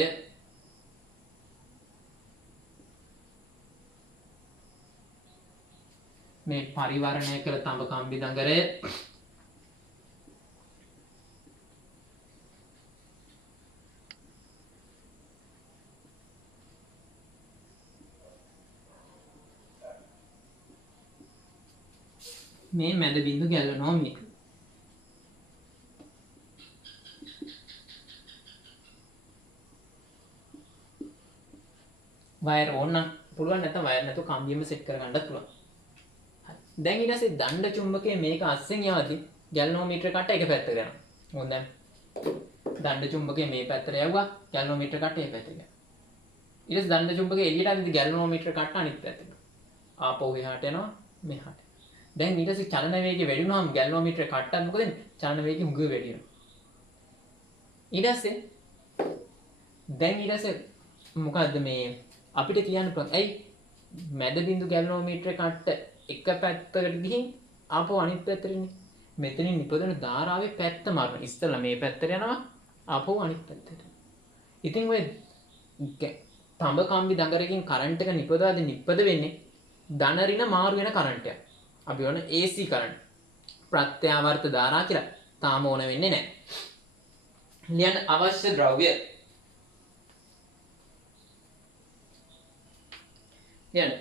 මේ පරිවර්ණය කළ තඹ කම්බි දඟරය මේ මැද බිඳු ගැල්වනෝමීටර්. වයර් ඕන නම් පුළුවන්, නැත්නම් වයර් නැතුව කම්බියෙම සෙට් කරගන්නත් පුළුවන්. හරි. දැන් ඊට පස්සේ දණ්ඩ චුම්බකයේ මේක අස්සෙන් යවද්දි ගැල්වනෝමීටර් කට එක පැත්තකට යනවා. මොකද දැන් දණ්ඩ චුම්බකයේ මේ පැත්තට යවුවා ගැල්වනෝමීටර් කට ඒ පැත්තට යනවා. ඊට පස්සේ දණ්ඩ චුම්බකයේ එළියට අදිද්දි ගැල්වනෝමීටර් කට අනිත් පැත්තට. ආපහු එහාට යනවා මෙහාට. දැන් ඊට පස්සේ චලන වේගය වැඩි වුණාම ගැල්වනෝමීටර් කට්ටත් මොකද වෙන්නේ? චලන වේගය හුඟ වැඩි වෙනවා. ඊට පස්සේ මොකද්ද මේ අපිට කියන්න පුළුවන්. ඇයි මැද බිඳු ගැල්වනෝමීටර් කට්ට එක පැත්තකට ගිහින් ආපහු අනිත් පැත්තට ඉන්නේ. මෙතනින් නිපදවන ධාරාවේ පැත්ත මාරන. ඉස්සෙල්ලා මේ පැත්තට යනවා ආපහු අනිත් පැත්තට. ඉතින් ඔය තඹ කම්බි දඟරකින් කරන්ට් එක නිපද වෙන්නේ ධන ඍණ මාරු වෙන කරන්ට් එකක්. අපි වන AC කරන්ට්. ප්‍රත්‍යාවර්ත ධාරා කියලා. තාම ඕන වෙන්නේ නැහැ. ලියන්න අවශ්‍ය ද්‍රව්‍ය. ලියන්න.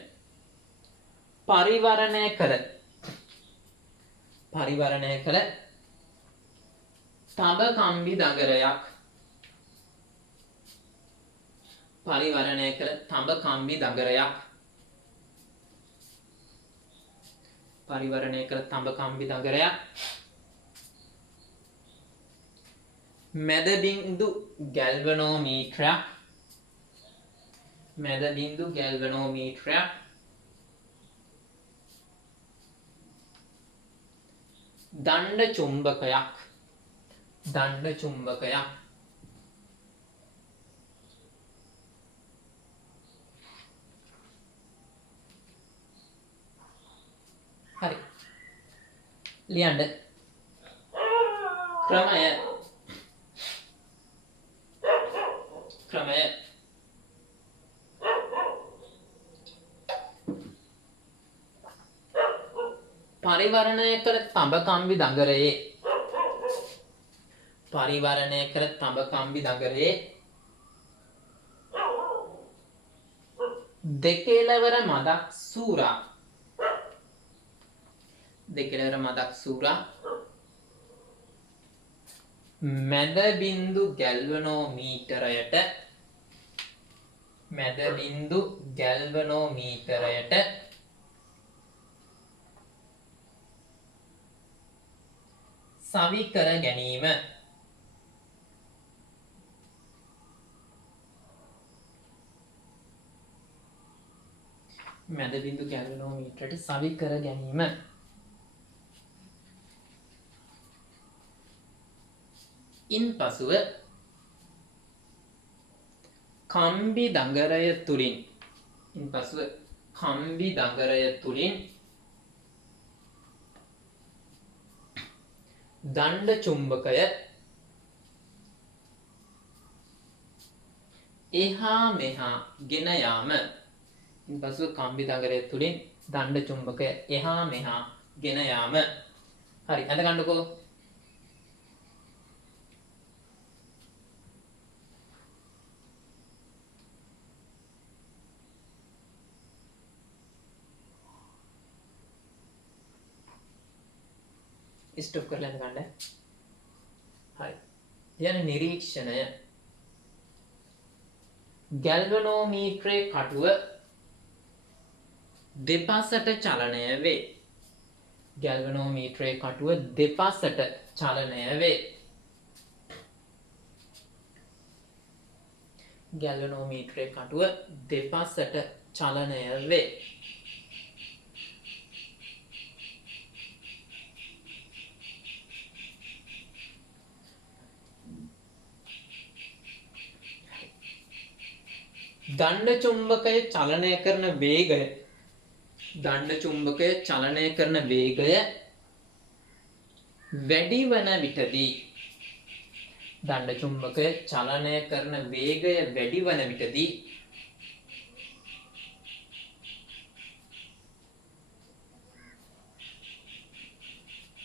පරිවරණය කළ තඹ කම්බි දඟරයක්. පරිවරණය කළ තඹ කම්බි දඟරයක්. පරිවරණය කළ තඹ කම්බි දඟරයක්. මැද බිංදු ගැල්වනෝමීටරයක්. මැද බිංදු ගැල්වනෝමීටරයක්. දණ්ඩ චුම්බකයක්. දණ්ඩ චුම්බකයක්. හරි. ලියන්න. ක්‍රමය. පරිවරණය කළ තඹ කම්බි දඟරයේ. පරිවරණය කළ තඹ කම්බි දඟරයේ දෙකෙලවර මදක් සූරා. දෙකෙලවර මදක් සූරා මැද බිංදු ගැල්වනෝමීටරයට. මැද බිංදු ගැල්වනෝමීටරයට සවි කර ගැනීම. මැද බිංදු ගැල්වනෝමීටරයට සවි කර ගැනීම. ඉන්පසුව කම්බි දඟරය තුලින් දණ්ඩ චුම්බකය එහා මෙහා ගෙන යාම. ඉන්පසුව කම්බි දඟරය තුලින් දණ්ඩ චුම්බකය එහා මෙහා ගෙන යාම. හරි අද ගන්නකෝ. ස්ටොප් කරලා ගන්න. හරි. ලියන්න නිරීක්ෂණය. ගැල්වනෝමීටරේ කටුව දෙපසට චලනය වේ. ගැල්වනෝමීටරේ කටුව දෙපසට චලනය වේ. ගැල්වනෝමීටරේ කටුව දෙපසට චලනය වේ. දණ්ඩ චුම්බකය චලනය කරන වේගය. දණ්ඩ චුම්බකය චලනය කරන වේගය වැඩි වන විටදී. දණ්ඩ චුම්බකය චලනය කරන වේගය වැඩි වන විටදී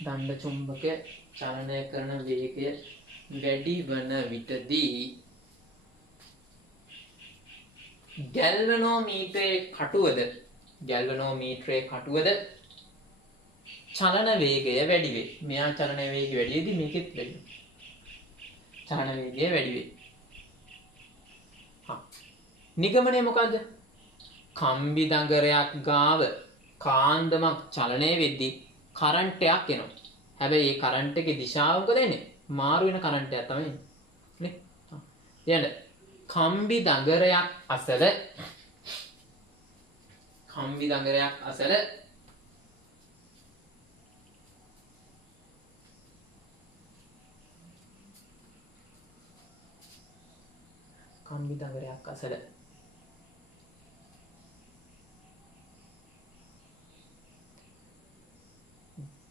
දණ්ඩ චුම්බකය චලනය කරන වේගය වැඩි වන විටදී ගැල්වනෝමීටරේ කටුවද චලන වේගය වැඩි වේ. මෙයා චලන වේගය වැඩි වෙද්දී මේකෙත් වැඩි වෙනවා. චලන වේගය වැඩි වේ. නිගමනය මොකද්ද? කම්බි දඟරයක් ගාව කාන්දමක් චලනය වෙද්දී කරන්ට් එකක් එනවා. හැබැයි මේ කරන්ට් එකේ දිශාව මොකද වෙන්නේ? මාරු වෙන කරන්ට් එකක් තමයි නේ. ඊළඟ කම්බි දඟරයක් අසල කම්බි දඟරයක් අසල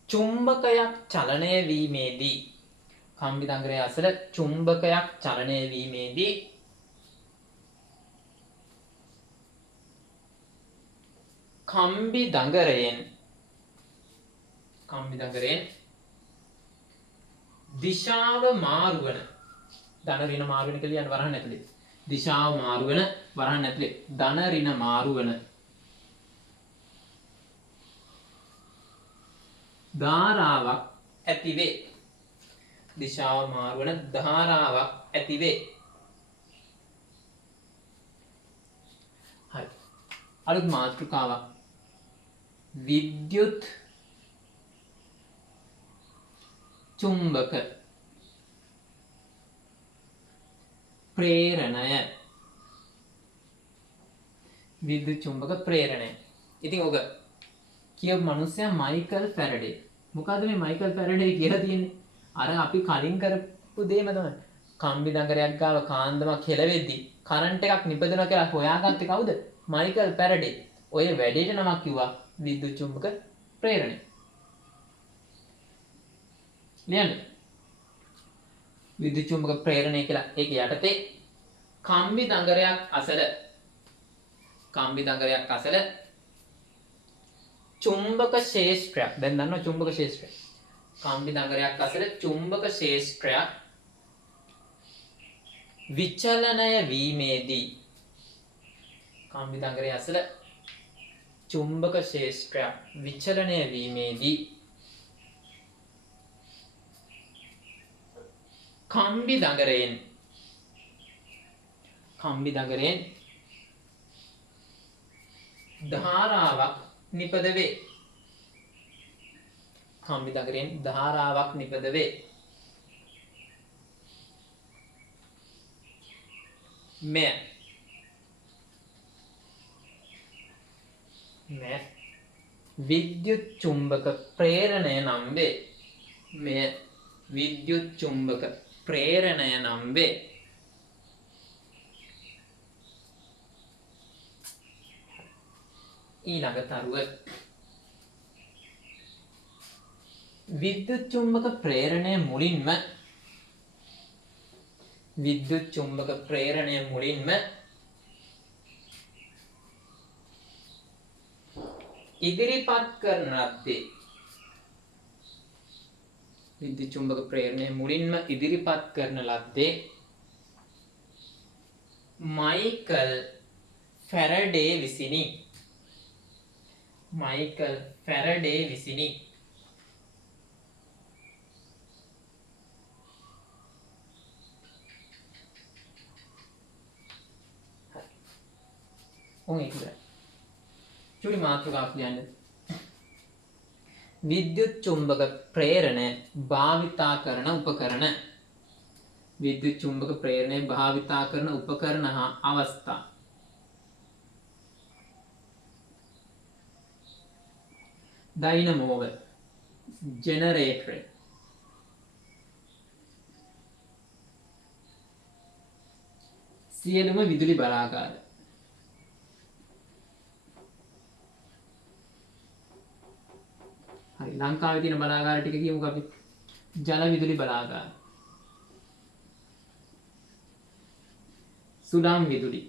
චුම්බකයක් චලනය වීමේදී කම්බි දඟරය අසල චුම්බකයක් චලනය වීමේදී කම්බි දඟරයෙන් දිශාව මාරුවන ධන ඍණ මාරුවන කියලා කියන්නේ වරහන් ඇතුලේ. දිශාව මාරුවන වරහන් ඇතුලේ ධන ඍණ මාරුවන ධාරාවක් ඇතිවේ. දිශාව මාරුවන ධාරාවක් ඇතිවේ. හරි. අලුත් මාතෘකාවක්. විද්‍යුත් චුම්බක ප්‍රේරණය. විද්‍යුත් චුම්බක ප්‍රේරණය. ඉතින් ඔක කියපු මිනිස්සයා මයිකල් ෆැරඩේ. මොකද්ද මේ මයිකල් ෆැරඩේ කියලා තියෙන්නේ? අර අපි කලින් කරපු දෙයම තමයි. කම්බි දඟරයක් ගාව කාන්දමක් හෙලවෙද්දි කරන්ට් එකක් නිපදවනවා කියලා හොයාගත්තේ කවුද? මයිකල් ෆැරඩේ. ඔය වැඩේට නමක් කිව්වා විද්‍යුත් චුම්බක ප්‍රේරණය. ලියන්න. විද්‍යුත් චුම්බක ප්‍රේරණය කියලා ඒක යටතේ කම්බි දඟරයක් අසල චුම්බක ශේෂ්ත්‍රයක්. දැන් දන්නවා චුම්බක ශේෂ්ත්‍රය. කම්බි දඟරයක් අසල චුම්බක ශේෂ්ත්‍රයක් විචලනය වීමේදී කම්බි දඟරය අසල චුම්බක ශේෂ්ත්‍රයක් විචලනය වීමේදී කම්බි දඟරයෙන් ධාරාවක් නිපදවේ. කම්බි දඟරයෙන් ධාරාවක් නිපදවේ. මෙය විද්‍යුත් චුම්බක ප්‍රේරණය නම් වේ. මෙය විද්‍යුත් චුම්බක ප්‍රේරණය නම් වේ. ඊළඟ තරුව විද්‍යුත් චුම්බක ප්‍රේරණය මුලින්ම ඉදිරිපත් කරන ලද්දේ විද්‍යුත් චුම්බක ප්‍රේරණය මුලින්ම ඉදිරිපත් කරන ලද්දේ මයිකල් ෆැරඩේ විසිනි. චුටි මාතෘකාවක් ලියන්න. විද්‍යුත් චුම්බක ප්‍රේරණය භාවිතා කරන උපකරණ. විද්‍යුත් චුම්බක ප්‍රේරණය භාවිතා කරන උපකරණ හා අවස්ථා. ඩයිනමෝව ජෙනරේටර්. සියලුම විදුලි බලාගාර. හරි, ලංකාවේ තියෙන බලාගාර ටික කියමුකෝ අපි. ජල විදුලි බලාගාර, සුළං විදුලි,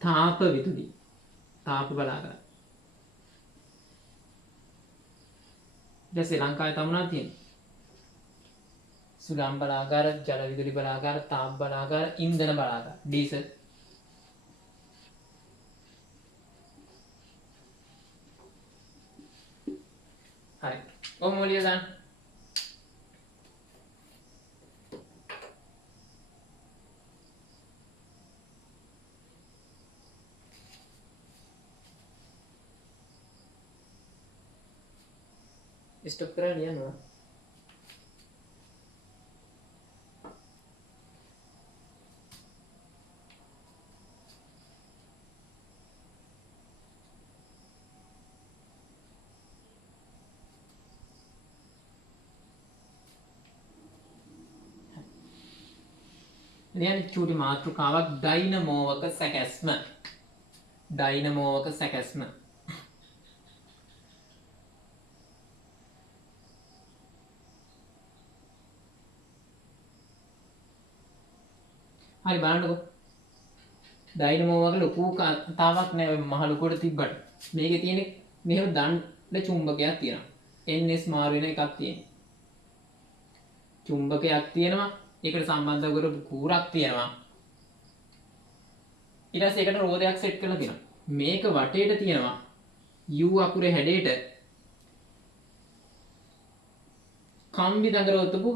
තාප විදුලි, තාප බලාගාර. දැන් ශ්‍රී ලංකාවේ තමුණා තියෙන්නේ සුළං බලාගාර, ජල විදුලි බලාගාර, තාප බලාගාර, ඉන්ධන බලාගාර, ඩීසල්. හරි, කොහොම ඔලිය දාන්න. ස්ටොප් කරලා ලියනවා. ලියන්න චූටි මාතෘකාවක්. ඩයිනමෝවක සැකැස්ම. ඩයිනමෝවක සැකැස්ම. හරි බලන්නකෝ. ඩයිනමෝ වගේ ලොකු තාවක් නෑ මහ ලොකුවට තිබ්බට. මේකේ තියෙන්නේ මෙහෙම දණ්ඩ චුම්බකයක් තියෙනවා. NS මාරු වෙන එකක් තියෙනවා. චුම්බකයක් තියෙනවා. ඒකට සම්බන්ධ කරපු කූරක් තියෙනවා. ඊට පස්සේ ඒකට රෝදයක් සෙට් කරලා තියෙනවා. මේක වටේට තියෙනවා U අකුරේ හැඩයට කම්බි දඟරවතපු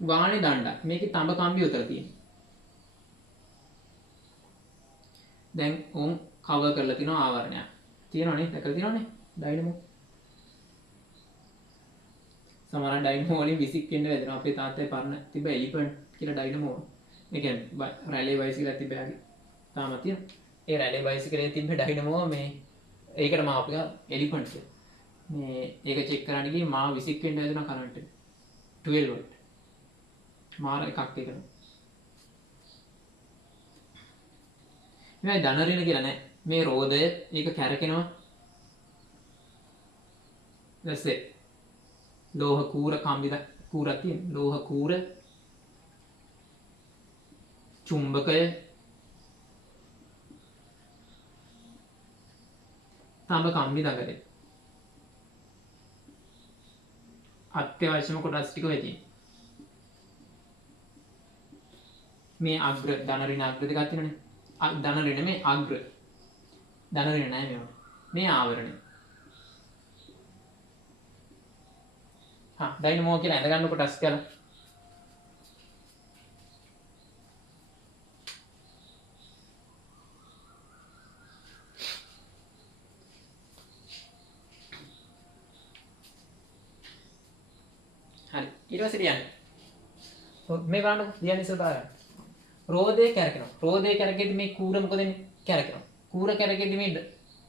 වාණි දණ්ඩක්. මේකේ තඹ කම්බි උතර තියෙනවා. දැන් උන් කවර් කරලා තිනවා ආවරණයක්. තියෙනවනේ දැකලා තියෙනවනේ ඩයිනමෝ. සමහර ඩයිනමෝ වලින් විසික් වෙන්න වැදෙනවා. අපේ තාත්තයි පරණ තිබ්බ එලිෆන්ට් කියලා ඩයිනමෝ. ඒ කියන්නේ රැලේ බයිසිකලයක් තිබ්බ තාමත් තියෙනවා. ඒ රැලේ බයිසිකලේ තිබ්බ ඩයිනමෝ මේ ඒකට මාව අපිට එලිෆන්ට් කියලා. මේ ඒක චෙක් කරන්න ගිහින් මාව විසික් වෙන්න වැදුනා කරන්ට් එක. 12 වෝල්ට්. මාර එකක් ඒකට. මේ ධනරින කියලා නෑ. මේ රෝදය ඒක කැරකෙනවා. දැස්සේ ලෝහ කූර කම්බි කූරක් තියෙන. ලෝහ කූර චුම්බකය තඹ කම්බි දඟලේ. අත්‍යවශ්‍යම කොටස් ටික වෙයි තියෙන්නේ. මේ අග්‍ර ධනරින අග්‍ර දෙකක් තියෙනනේ. ධනරින මේ අග්‍ර ධනරින නෑ මේවා. මේ ආවරණය. ඩයිනමෝ කියලා ඇඳ ගන්න කොටස් කියලා. හරි ඊට පස්සේ ලියන්න. මේ බලන්නකො ලියන්න ඉස්සර බලන්න. රෝදේ කැරකෙනවා. රෝදේ කැරකෙද්දි මේ කූර මොකද වෙන්නේ? කැරකෙනවා. කූර කැරකෙද්දි මේ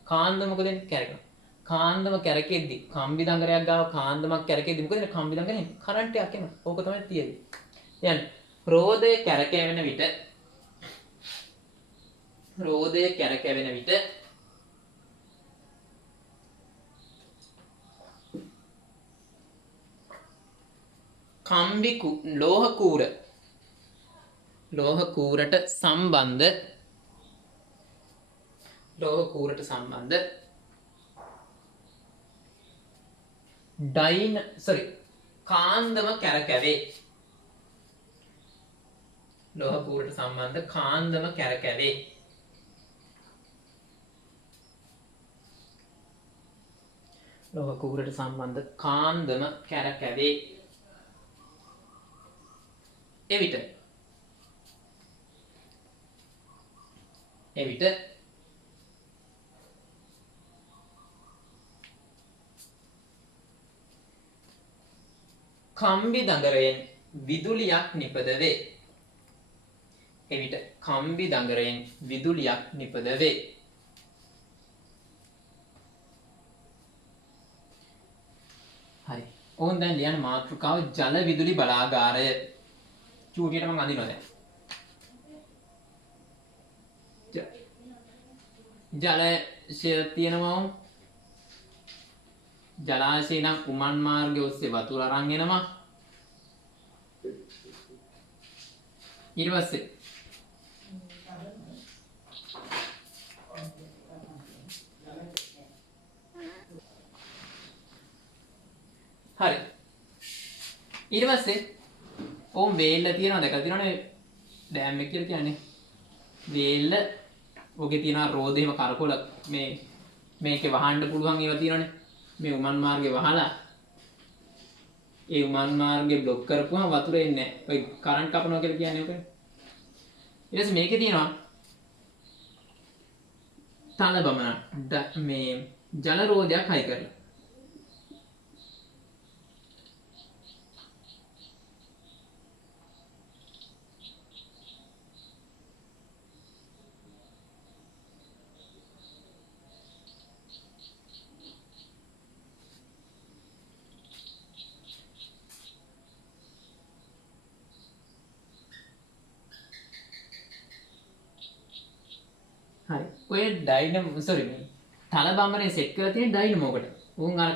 කාන්ද මොකද වෙන්නේ? කැරකෙනවා. කාන්දම කැරකෙද්දි කම්බි දඟරයක් ගාව කාන්දමක් කැරකෙද්දි මොකද වෙන්නේ? කම්බි දඟරේ කරන්ට් එකක් එනවා. ඕක තමයි තියෙන්නේ. يعني රෝදේ කැරකෙවෙන විට කම්බි ලෝහ කූරට සම්බන්ධ කාන්දම කැරකැවේ. ලෝහ කූරට සම්බන්ධ කාන්දම කැරකැවේ. ලෝහ කූරට සම්බන්ධ කාන්දම කැරකැවේ. එවිට කම්බි දඟරයෙන් විදුලියක් නිපදවේ. හරි. ඕන් දැන් ලියන මාතෘකාව ජල විදුලි බලාගාරය. චූටියට මම අඳිනවා දැන්. ජලාශය තියෙනවා. ජලාශය නම් උමන් මාර්ගය ඔස්සේ වතුර අරන් එනවා. ඊට පස්සේ හරි. ඊට පස්සේ ඕම් වේල්ල තියෙනවා දැකලා තියෙනවනේ ඩෑම් එක කියලා කියන්නේ. වේල්ල ඔගේ තියෙනවා රෝදේම කරකොල මේකේ වහන්න පුළුවන් ඒවා තියෙනවනේ. මේ උමන් මාර්ගේ වහලා ඒ උමන් මාර්ගේ බ්ලොක් කරපුවම වතුර එන්නේ නැහැ. ඔය කරන්ට් කපනවා කියලා කියන්නේ ඔකනේ. ඊට පස්සේ මේකේ තියෙනවා තලබමන මේ ජල රෝධයක් හයි කරලා. හරි. ඔය ඩයිනමෝ තල බම්බනේ සෙට් කරලා තියෙන ඩයිනමෝකට. උන් අර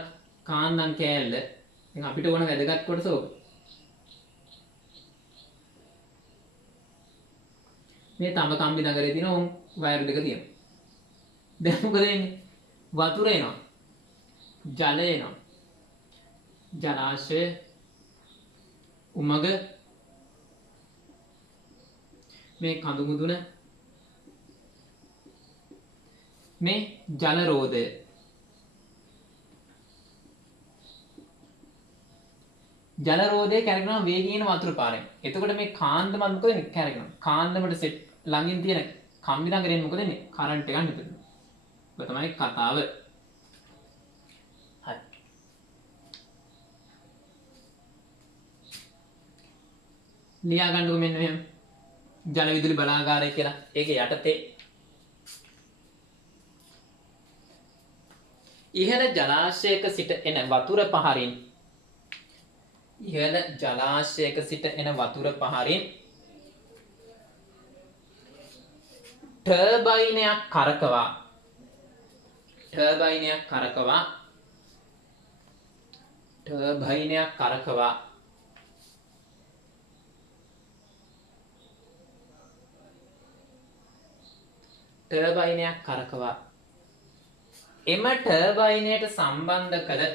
කාන්දම් කෑල්ල දැන් අපිට ඕන වැදගත් කොටස ඕක. මේ තම කම්බි නගරේ තියෙන උන් වයර් දෙක තියෙනවා. දැන් මොකද වෙන්නේ? වතුර එනවා. ජලය එනවා. ජලාශය උමග මේ කඳු මුදුන මේ ජල රෝධය ජල රෝධය කැරගෙනවා වේගයෙන් වතුර පාරෙන්. එතකොට මේ කාන්දමත් මොකද වෙන්නේ? කැරගෙනවා. කාන්දමට සෙට් ළඟින් තියෙන කම්බි නගරෙන් මොකද වෙන්නේ? කරන්ට් එකක් නිපදෙනවා. ඔය තමයි කතාව. හරි. ලියා ගන්නකො මෙන්න මෙහෙම. ජල විදුලි බලාගාරය කියලා. ඒකේ යටතේ ඉහළ ජලාශයක සිට එන වතුර පහරින් ඉහළ ජලාශයක සිට එන වතුර පහරින් ටර්බයිනයක් කරකවා එම ටර්බයිනයට සම්බන්ධ කළ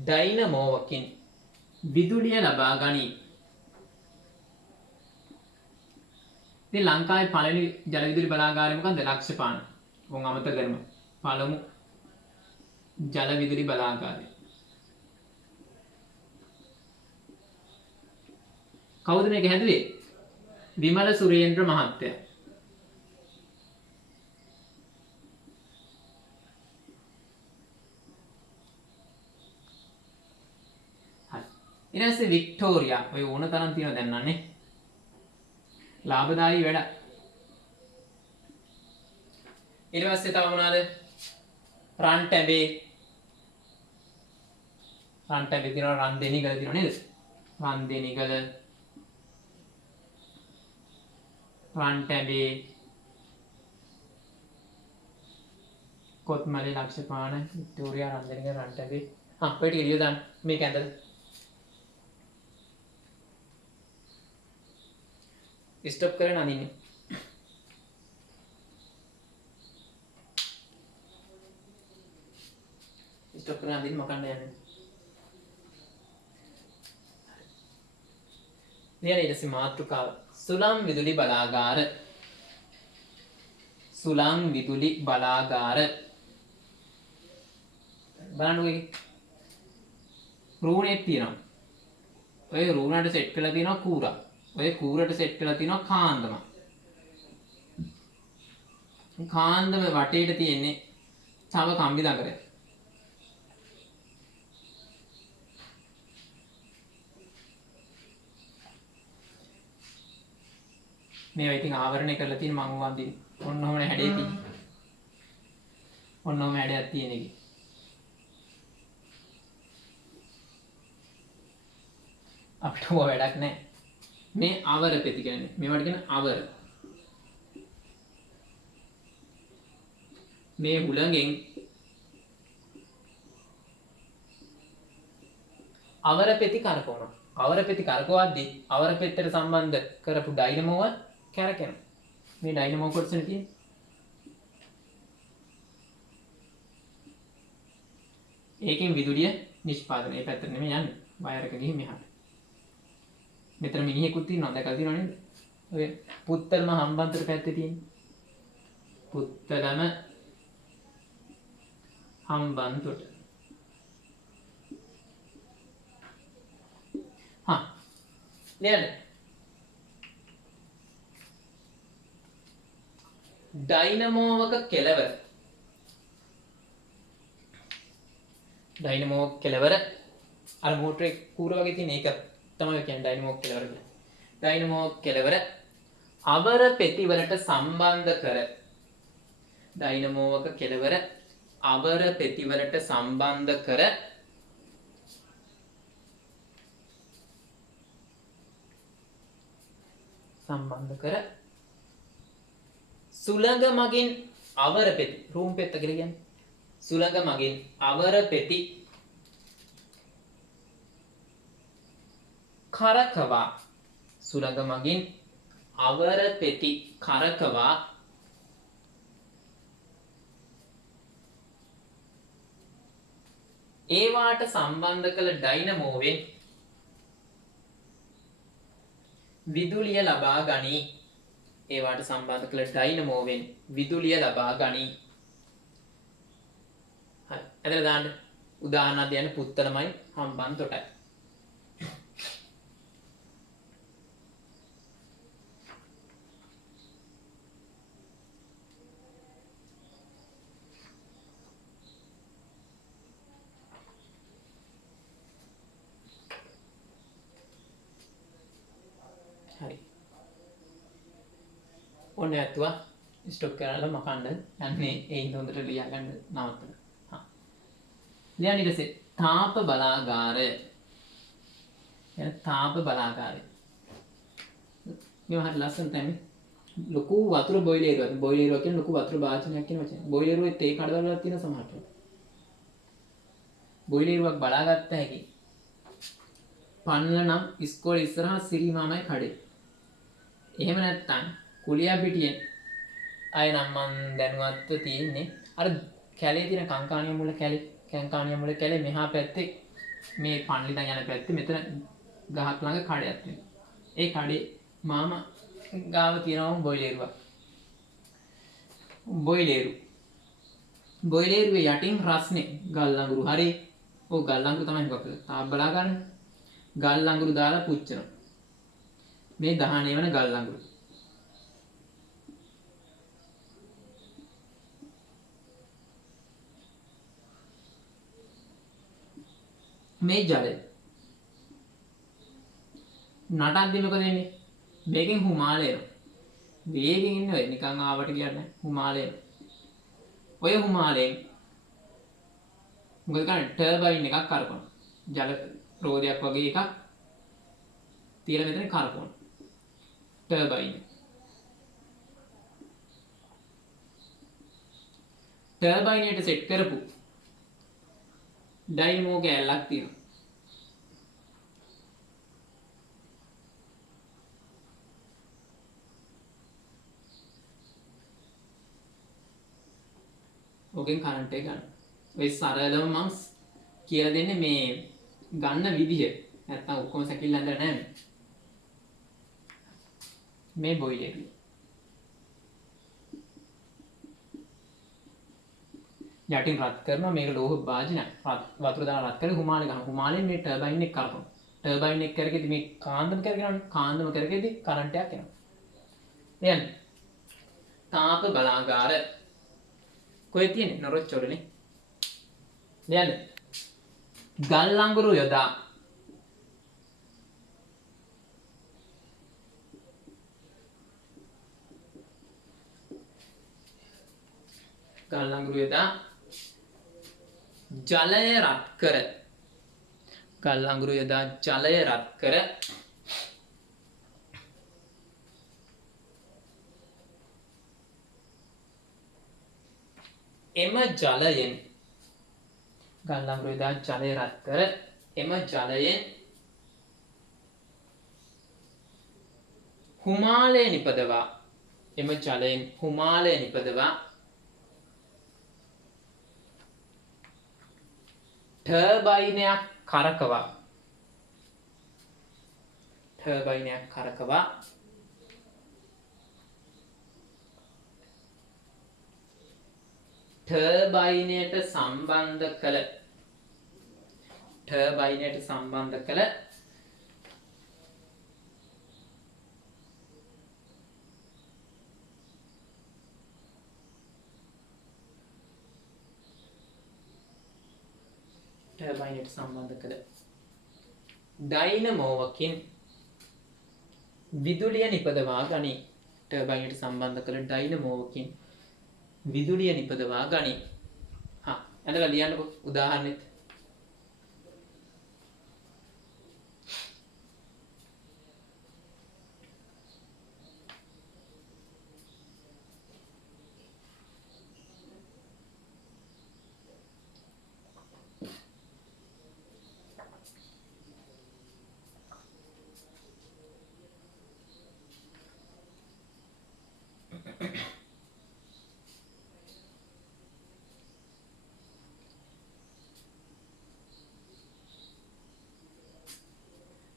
ඩයිනමෝවකින් විදුලිය ලබා ගනී. ඉතින් ලංකාවේ පළවෙනි ජල විදුලි බලාගාරය මොකක්ද? ලක්ෂපාන. උන් අමතක කරමු. පළමු ජල විදුලි බලාගාරය. කවුද මේක හැදුවේ? විමල සුරේන්ද්‍ර මහත්තයා. ඊට පස්සේ වික්ටෝරියා. ඔය ඕන තරම් තියෙනවා දැන් නන්නේ. ලාභදායී වැඩ. ඊට පස්සේ තව මොනවාද? රන්ටැබේ තියෙනවා, රන්දෙනිගල තියෙනවා නේද? රන්දෙනිගල, රන්ටැබේ, කොත්මලේ, ලක්ෂපාන, වික්ටෝරියා, රන්දෙනිගල, රන්ටැබේ. ඔය ටික එළිය දාන්න මේක ඇඳලා. ස්ටොප් කරගෙන අනින්නේ. ස්ටොප් කරගෙන අනින්න මොකක්ද යන්නේ? ඊට පස්සේ මාතෘකාව සුළං විදුලි බලාගාර. බලන්නකෝ රූණයක් තියෙනවා. ඔය රූණට සෙට් කරලා තියෙනවා කූරා. ඔය කූරට සෙට් කරලා තියෙනවා කාන්දම. කාන්දම වටේට තියෙන්නේ තව කම්බි නගරයක්. මේවා ඉතින් ආවරණය කරලා තියෙන මම වන්දින. ඔන්න ඔහම හැඩේ තියෙන. ඔන්න ඔහම හැඩයක් තියෙන එක. අපිට ඕවා වැඩක් නැහැ. මේ අවර පෙති කියන්නේ. මේවට කියන අවර. මේ හුළඟෙන් අවර පෙති කරකවනවා. අවර පෙති කරකවද්දී අවර පෙත්තට සම්බන්ධ කරපු ඩයිනමෝව කැරකෙනවා. මේ ඩයිනමෝ කොටසනේ තියෙන්නේ. ඒකෙන් විදුලිය නිෂ්පාදනය. මේ පැත්තට නෙමෙයි යන්නේ. වයර් එක ගිහින් මෙහාට. මෙතන මිනිහෙකුත් ඉන්නවා. දැකලා තියෙනව නේද? ඔය පුත්තලම හම්බන්තොට පැත්තේ තියෙන. පුත්තලම හම්බන්තොට. ලියන්න. ඩයිනමෝවක කෙලවර. ඩයිනමෝ කෙලවර අර මෝටරේ කූර වගේ තියෙන එක තමයි කියන්නේ ඩයිනමෝ කෙලවර කියන්නේ. ඩයිනමෝ කෙලවර අවර පෙතිවලට සම්බන්ධ කර. ඩයිනමෝවක කෙලවර අවර පෙතිවලට සම්බන්ධ කර සුළඟ මගින් අවර පෙති රූම් පෙත්ත කියලා කියන්නේ සුළඟ මගින් අවර පෙති කරකවා සුළඟ මගින් අවර පෙති කරකවා ඒවාට සම්බන්ධ කළ ඩයිනමෝවෙන් විදුලිය ලබා ගනී. ඒවාට සම්බන්ධ කළ ඩයිනමෝවෙන් විදුලිය ලබා ගනී. හරි. එතන දාන්න උදාහරණයක් දෙන්න පුත්තලමයි හම්බන් තොටයි. හරි. ඔන්න ඇතුවා ස්ටොප් කරලා මකන්න යන්නේ ඒ හොඳට ලියා ගන්න නවත්තන. හා. ලියන්න ඊට පස්සේ තාප බලාගාරය. එන තාප බලාගාරය. මේ හරිය ලස්සන තමයි. ලොකු වතුර බොයිලරයක්. බොයිලරයක් කියන්නේ ලොකු වතුර භාජනයක් කියන වචනේ. බොයිලරුවේ තේ කඩවල වල තියෙන සමහරට. බොයිලරුවක් බලාගත්ත හැකි. පන්නල නම් ඉස්කෝලේ ඉස්සරහා සිරි මාමයි කඩේ. එහෙම නැත්තම් කුලියා පිටියෙන් අය නම් මන් දැනුවත්ව තියෙන්නේ අර කැලේ තියෙන කංකාණිය මුල කැලේ කංකාණිය මුල කැලේ මෙහා පැත්තේ මේ පන්ලිදන් යන පැත්තේ මෙතන ගහක් ළඟ කඩයක් තියෙනවා. ඒ කඩේ මාමා ගාව තියෙනවා බොයිලරුවක්. බොයිලරුවේ යටින් රස්නේ ගල් ලඟුරු හරි. ඔය ගල් ලඟුරු තමයි මොකක්ද? තාප බලා ගන්න. ගල් ලඟුරු දාලා පුච්චනවා. මේ දහණේ වන ගල් ලඟුරු. මේ ජලය නටද්දි මොකද වෙන්නේ? මේකෙන් හුමාලය එනවා. වේගෙන් ඉන්නේ නිකන් ආවට කියන්නේ හුමාලය. ඔය හුමාලයෙන් මොකද කරන්නේ? ටර්බයින් එකක් කරකවනවා. ජල රෝදයක් වගේ එකක් තියලා මෙතන කරකවනවා. ටර්බයින්. ටර්බයින් එකට සෙට් කරපු ඩයිනමෝ කැලක් තියෙනවා. ඔකෙන් කරන්ට් එක ගන්න. ඔය සරලව මම කියලා දෙන්නේ මේ ගන්න විදිය. නැත්තම් ඔක්කොම සැකිල්ල ඇඳලා නැහැ මේ බොයිලර්. යටින් රත් කරනවා මේක ලෝහ භාජනයක්. වතුර දාලා රත් කරලා හුමාලේ ගන්න. හුමාලෙන් මේ ටර්බයින් එක කරකවනවා. ටර්බයින් එක කරකෙදි මේ කාන්දම කරගෙනවනේ. කාන්දම කරකෙදි කරන්ට් එකක් එනවා. එයන්නේ තාප බලාගාර කොහෙද තියෙන්නේ? නොරොච්චොලනේ. එයන්නේ ගල් ලඟුරු යොදා ගල් ලඟුරු යොදා ජලය රත් කර ගල් ලඟුරු යොදා ජලය රත් කර එම ජලයෙන් ගල් ලඟුරු යොදා ජලය රත් කර එම ජලයෙන් හුමාලය නිපදවා එම ජලයෙන් හුමාලය නිපදවා ටර්බයිනයක් කරකවා ටර්බයිනයට සම්බන්ධ කළ ඩයිනමෝවකින් විදුලිය නිපදවා ගනී. ටර්බයිනයට සම්බන්ධ කළ ඩයිනමෝවකින් විදුලිය නිපදවා ගනී. හා එතන ලියන්නකෝ උදාහරණෙත්.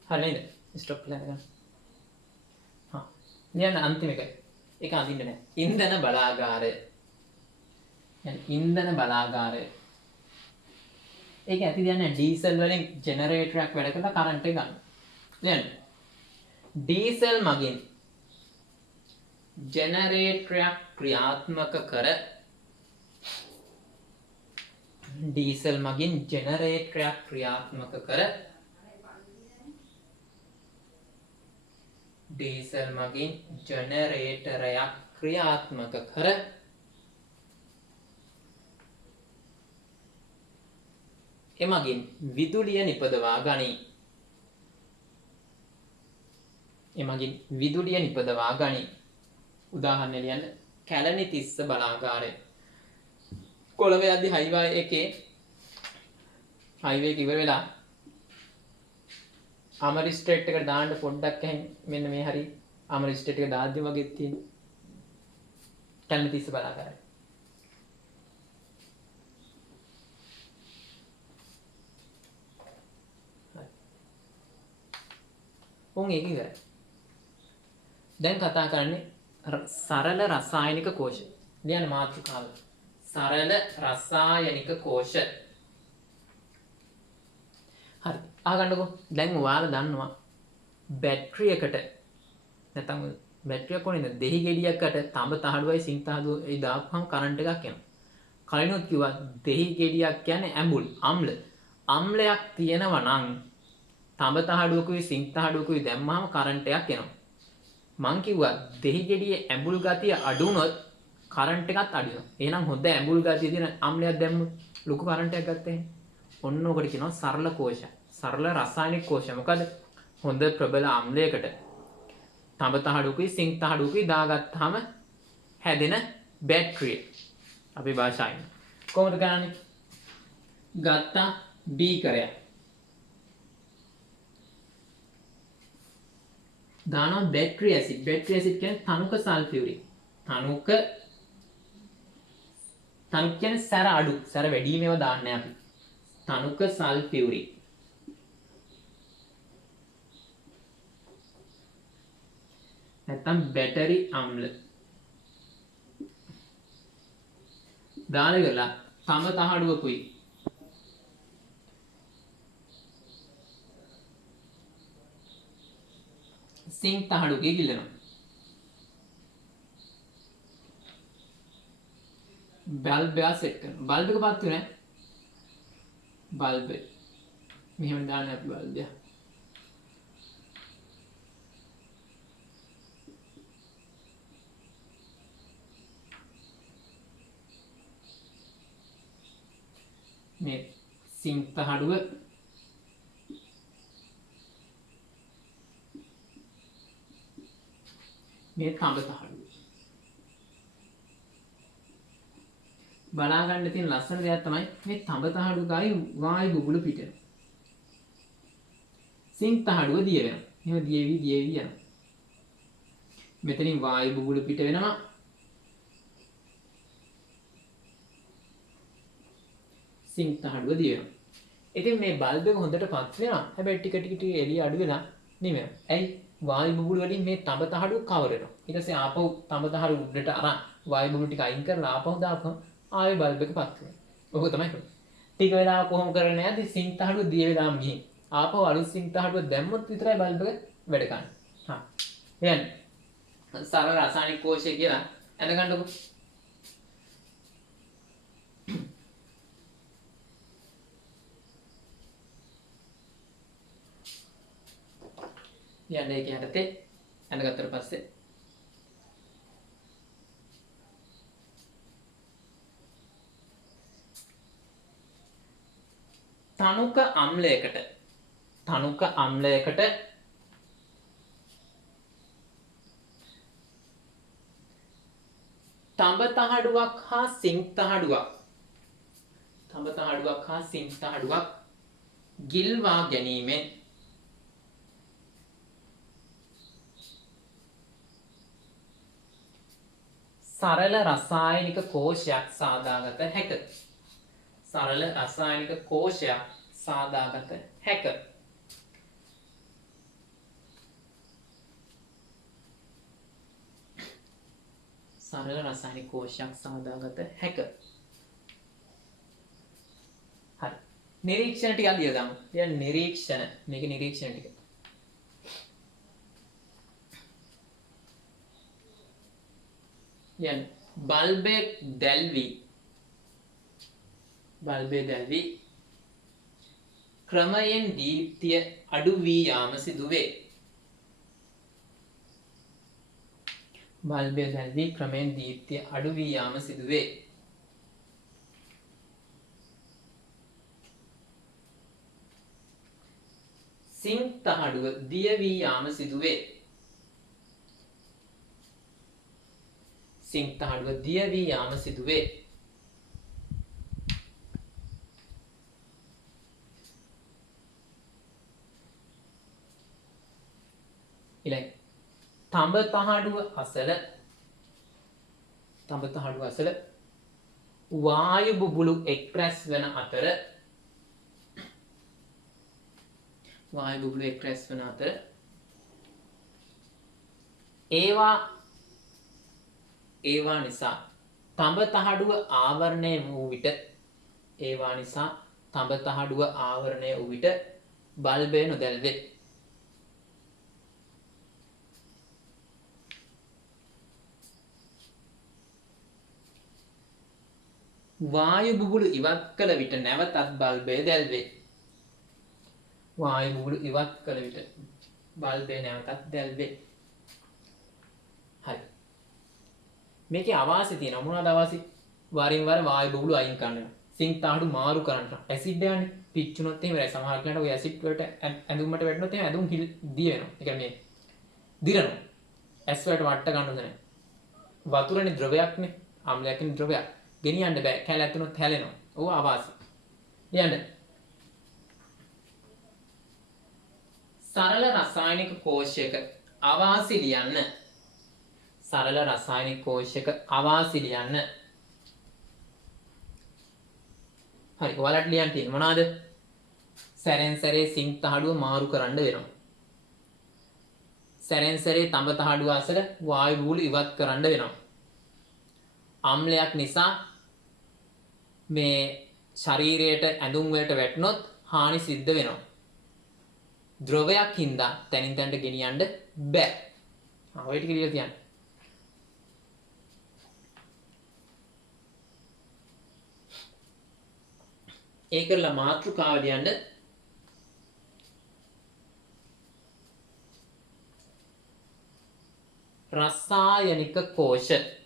හරි නේද? ස්ටොප් කරලා ගන්න. හා. ලියන්න අන්තිම එක. ඒක අඳින්න නෑ. ඉන්ධන බලාගාරය. ඉන්ධන බලාගාරය. ඒක ඇති දන්නේ ඩීසල් වලින් ජෙනරේටරයක් වැඩ කරලා කරන්ට් එක ගන්න. ලියන්න. ඩීසල් මගින් ජෙනරේටරයක් ක්‍රියාත්මක කර ඩීසල් මගින් ජෙනරේටරයක් ක්‍රියාත්මක කර ඩීසල් මගින් ජෙනරේටරයක් ක්‍රියාත්මක කර එමගින් විදුලිය නිපදවා ගනී. එමගින් විදුලිය නිපදවා ගනී. උදාහරණ ලියන්න. කැලණි තිස්ස බලාගාරය. කොළඹ යද්දි හයිවේ එකේ හයිවේ එක ඉවර වෙලා අමරි ස්ට්‍රේට් එකට දාන්න පොඩ්ඩක් ඇහෙන් මෙන්න මේ හරි අමරි ස්ට්‍රේට් එක දාද්දි වගේ තියෙන කැලණි තිස්ස බලාගාරය. උන් ඒක ඉවරයි. දැන් කතා කරන්නේ සරල රසායනික කෝෂ. ලියන්න මාතෘකාව. සරල රසායනික කෝෂ. හරි. අහගන්නකෝ. දැන් ඔයාලා දන්නවා බැටරියකට නැත්නම් බැටරියක් කොනේ දෙහි ගෙඩියකට තඹ තහඩුවයි සිං තහඩුවයි දාපුවම කරන්ට් එකක් එනවා. කලිනුත් කිව්වා දෙහි ගෙඩියක් කියන්නේ ඇඹුල් අම්ල. අම්ලයක් තියෙනවා නම් තඹ තහඩුවකුයි සිං තහඩුවකුයි දැම්මම කරන්ට් එකක් එනවා. මං කිව්වා දෙහි ගෙඩියේ ඇඹුල් ගතිය අඩු වුණොත් කරන්ට් එකත් අඩු වෙනවා. එහෙනම් හොඳ ඇඹුල් ගතිය තියෙන අම්ලයක් දැම්මොත් ලොකු කරන්ට් එකක් ගත්තා එහෙනම්. ඔන්න ඔකට කියනවා සරල කෝෂ. සරල රසායනික කෝෂ. මොකද හොඳ ප්‍රබල අම්ලයකට තඹ තහඩුවකුයි සිං තහඩුවකුයි දාගත්තාම හැදෙන බැටරිය. අපි භාෂාවෙන් කොහොමද කරන්නේ? ගත්තා බීකරයක්. දානවා බැටරි ඇසිඩ්. බැටරි ඇසිඩ් කියන්නේ තනුක සල්ෆියුරික්. තනුක කියන්නේ සැර අඩු. සැර වැඩිම ඒවා දාන්නේ අපි. තනුක සල්ෆියුරික්. නැත්තම් බැටරි අම්ල. දාලා ඉවරලා තඹ තහඩුවකුයි සිං තහඩුවකේ ගිල්ලනවා. බල්බ් එක සෙට් කරනවා. බල්බ් එක පත්තු නෑ. බල්බ් එක මෙහෙම දාන්න අපි බල්බ් එක. මේ සිං තහඩුව මේ තඹ තහඩුව. බලා ගන්න තියෙන ලස්සන දෙයක් තමයි මේ තඹ තහඩුව ගායි වායු බුබුලු පිටෙනවා. සිං තහඩුව දිය වෙනවා. එහෙම දියවි යනවා. මෙතනින් වායු බුබුලු පිට වෙනවා. සිං තහඩුව දිය වෙනවා. ඉතින් මේ බල්බ් එක හොඳට පත් වෙනවා. හැබැයි ටික ටික එළිය අඩු වෙලා නිවෙනවා. ඇයි? වායු බුබුලු වලින් මේ තඹ තහඩුව කවර් වෙනවා. ඊට පස්සේ ආපහු තඹ තහඩුව උඩට අරන් වායු බුබුලු ටික අයින් කරලා ආපහු දාපුවම ආයෙ බල්බ් එක පත් වෙනවා. ඔක තමයි කරන්නේ. ටික වෙලාවක් කොහොම කරන්නේ නැද්ද? සිං තහඩුව දිය වෙලාම ගිහින් ආපහු අලුත් සිං තහඩුව දැම්මොත් විතරයි බල්බ් එක වැඩ කරන්නේ. හා. එහෙනම් සරල රසායනික කෝෂය කියලා දැනගන්නකො. යන්න ඒක යටතේ ඇඳගත්තට පස්සේ තනුක අම්ලයකට තඹ තහඩුවක් හා සිං තහඩුවක් ගිල්වා ගැනීමෙන් සරල රසායනික කෝෂයක් සාදාගත හැක. සරල රසායනික කෝෂයක් සාදාගත හැක. සරල රසායනික කෝෂයක් සාදාගත හැක. හරි. නිරීක්ෂණ ටිකක් ලියලා දාමු. දැන් නිරීක්ෂණ මේක නිරීක්ෂණ ටික. දැන් බල්බේ දැල්වි ක්‍රමයෙන් දීප්තිය අඩු වී යාම සිදුවේ. බල්බය දැල්වි ක්‍රමයෙන් දීප්තිය අඩු වී යාම සිදුවේ. සිං තහඩුව දිය වී යාම සිදුවේ. සිං තහඩුව දිය වී යාම සිදුවේ. ඊළඟ තඹ තහඩුව අසල වායු බුබුලු එක් රැස් වන අතර ඒවා නිසා තඹ තහඩුව ආවරණය වූ විට බල්බය නොදැල්වේ. වායු බුබුලු ඉවත් කළ විට නැවතත් බල්බය දැල්වේ. හරි. මේකේ අවාසි තියෙනවා. මොනවද අවාසි? වරින් වර වායු බුබුලු අයින් කරනවා. සිංක් තහඩු මාරු කරන්න. ඇසිඩ් යන්නේ පිච්චුනොත් එහෙම රයි. සමහර කෙනාට ඔය ඇසිඩ් වලට ඇඳුම්කට වැටුනොත් එහෙම ඇඳුම් දිය වෙනවා. ඒ කියන්නේ දිරනවා. ඇස් වලට වට ගන්න හොඳ නැහැ. වතුරනේ ද්‍රවයක්නේ. ආම්ලයක්නේ ද්‍රවයක්. ගෙනියන්න බෑ. කැල ඇතුනොත් හැලෙනවා. ඕවා අවාසි. ලියන්න. සරල රසායනික කෝෂයක අවාසි ලියන්න. හරි. ඔයාලට ලියන්න තියෙන්නේ මොනවාද? සැරෙන් සැරේ සිංක් තහඩුව මාරු කරන්න වෙනවා. සැරෙන් සැරේ තඹ තහඩුව අසල වායු බුබුලු ඉවත් කරන්න වෙනවා. අම්ලයක් නිසා මේ ශරීරයට ඇඳුම් වලට වැටුනොත් හානි සිද්ධ වෙනවා. ද්‍රවයක් හින්දා තනින් තනට ගෙනියන්න බෑ. ඔය ටික ලියලා තියන්න. ඒකලා මාතෘකාව ලියන්න. රසායනික කෝෂ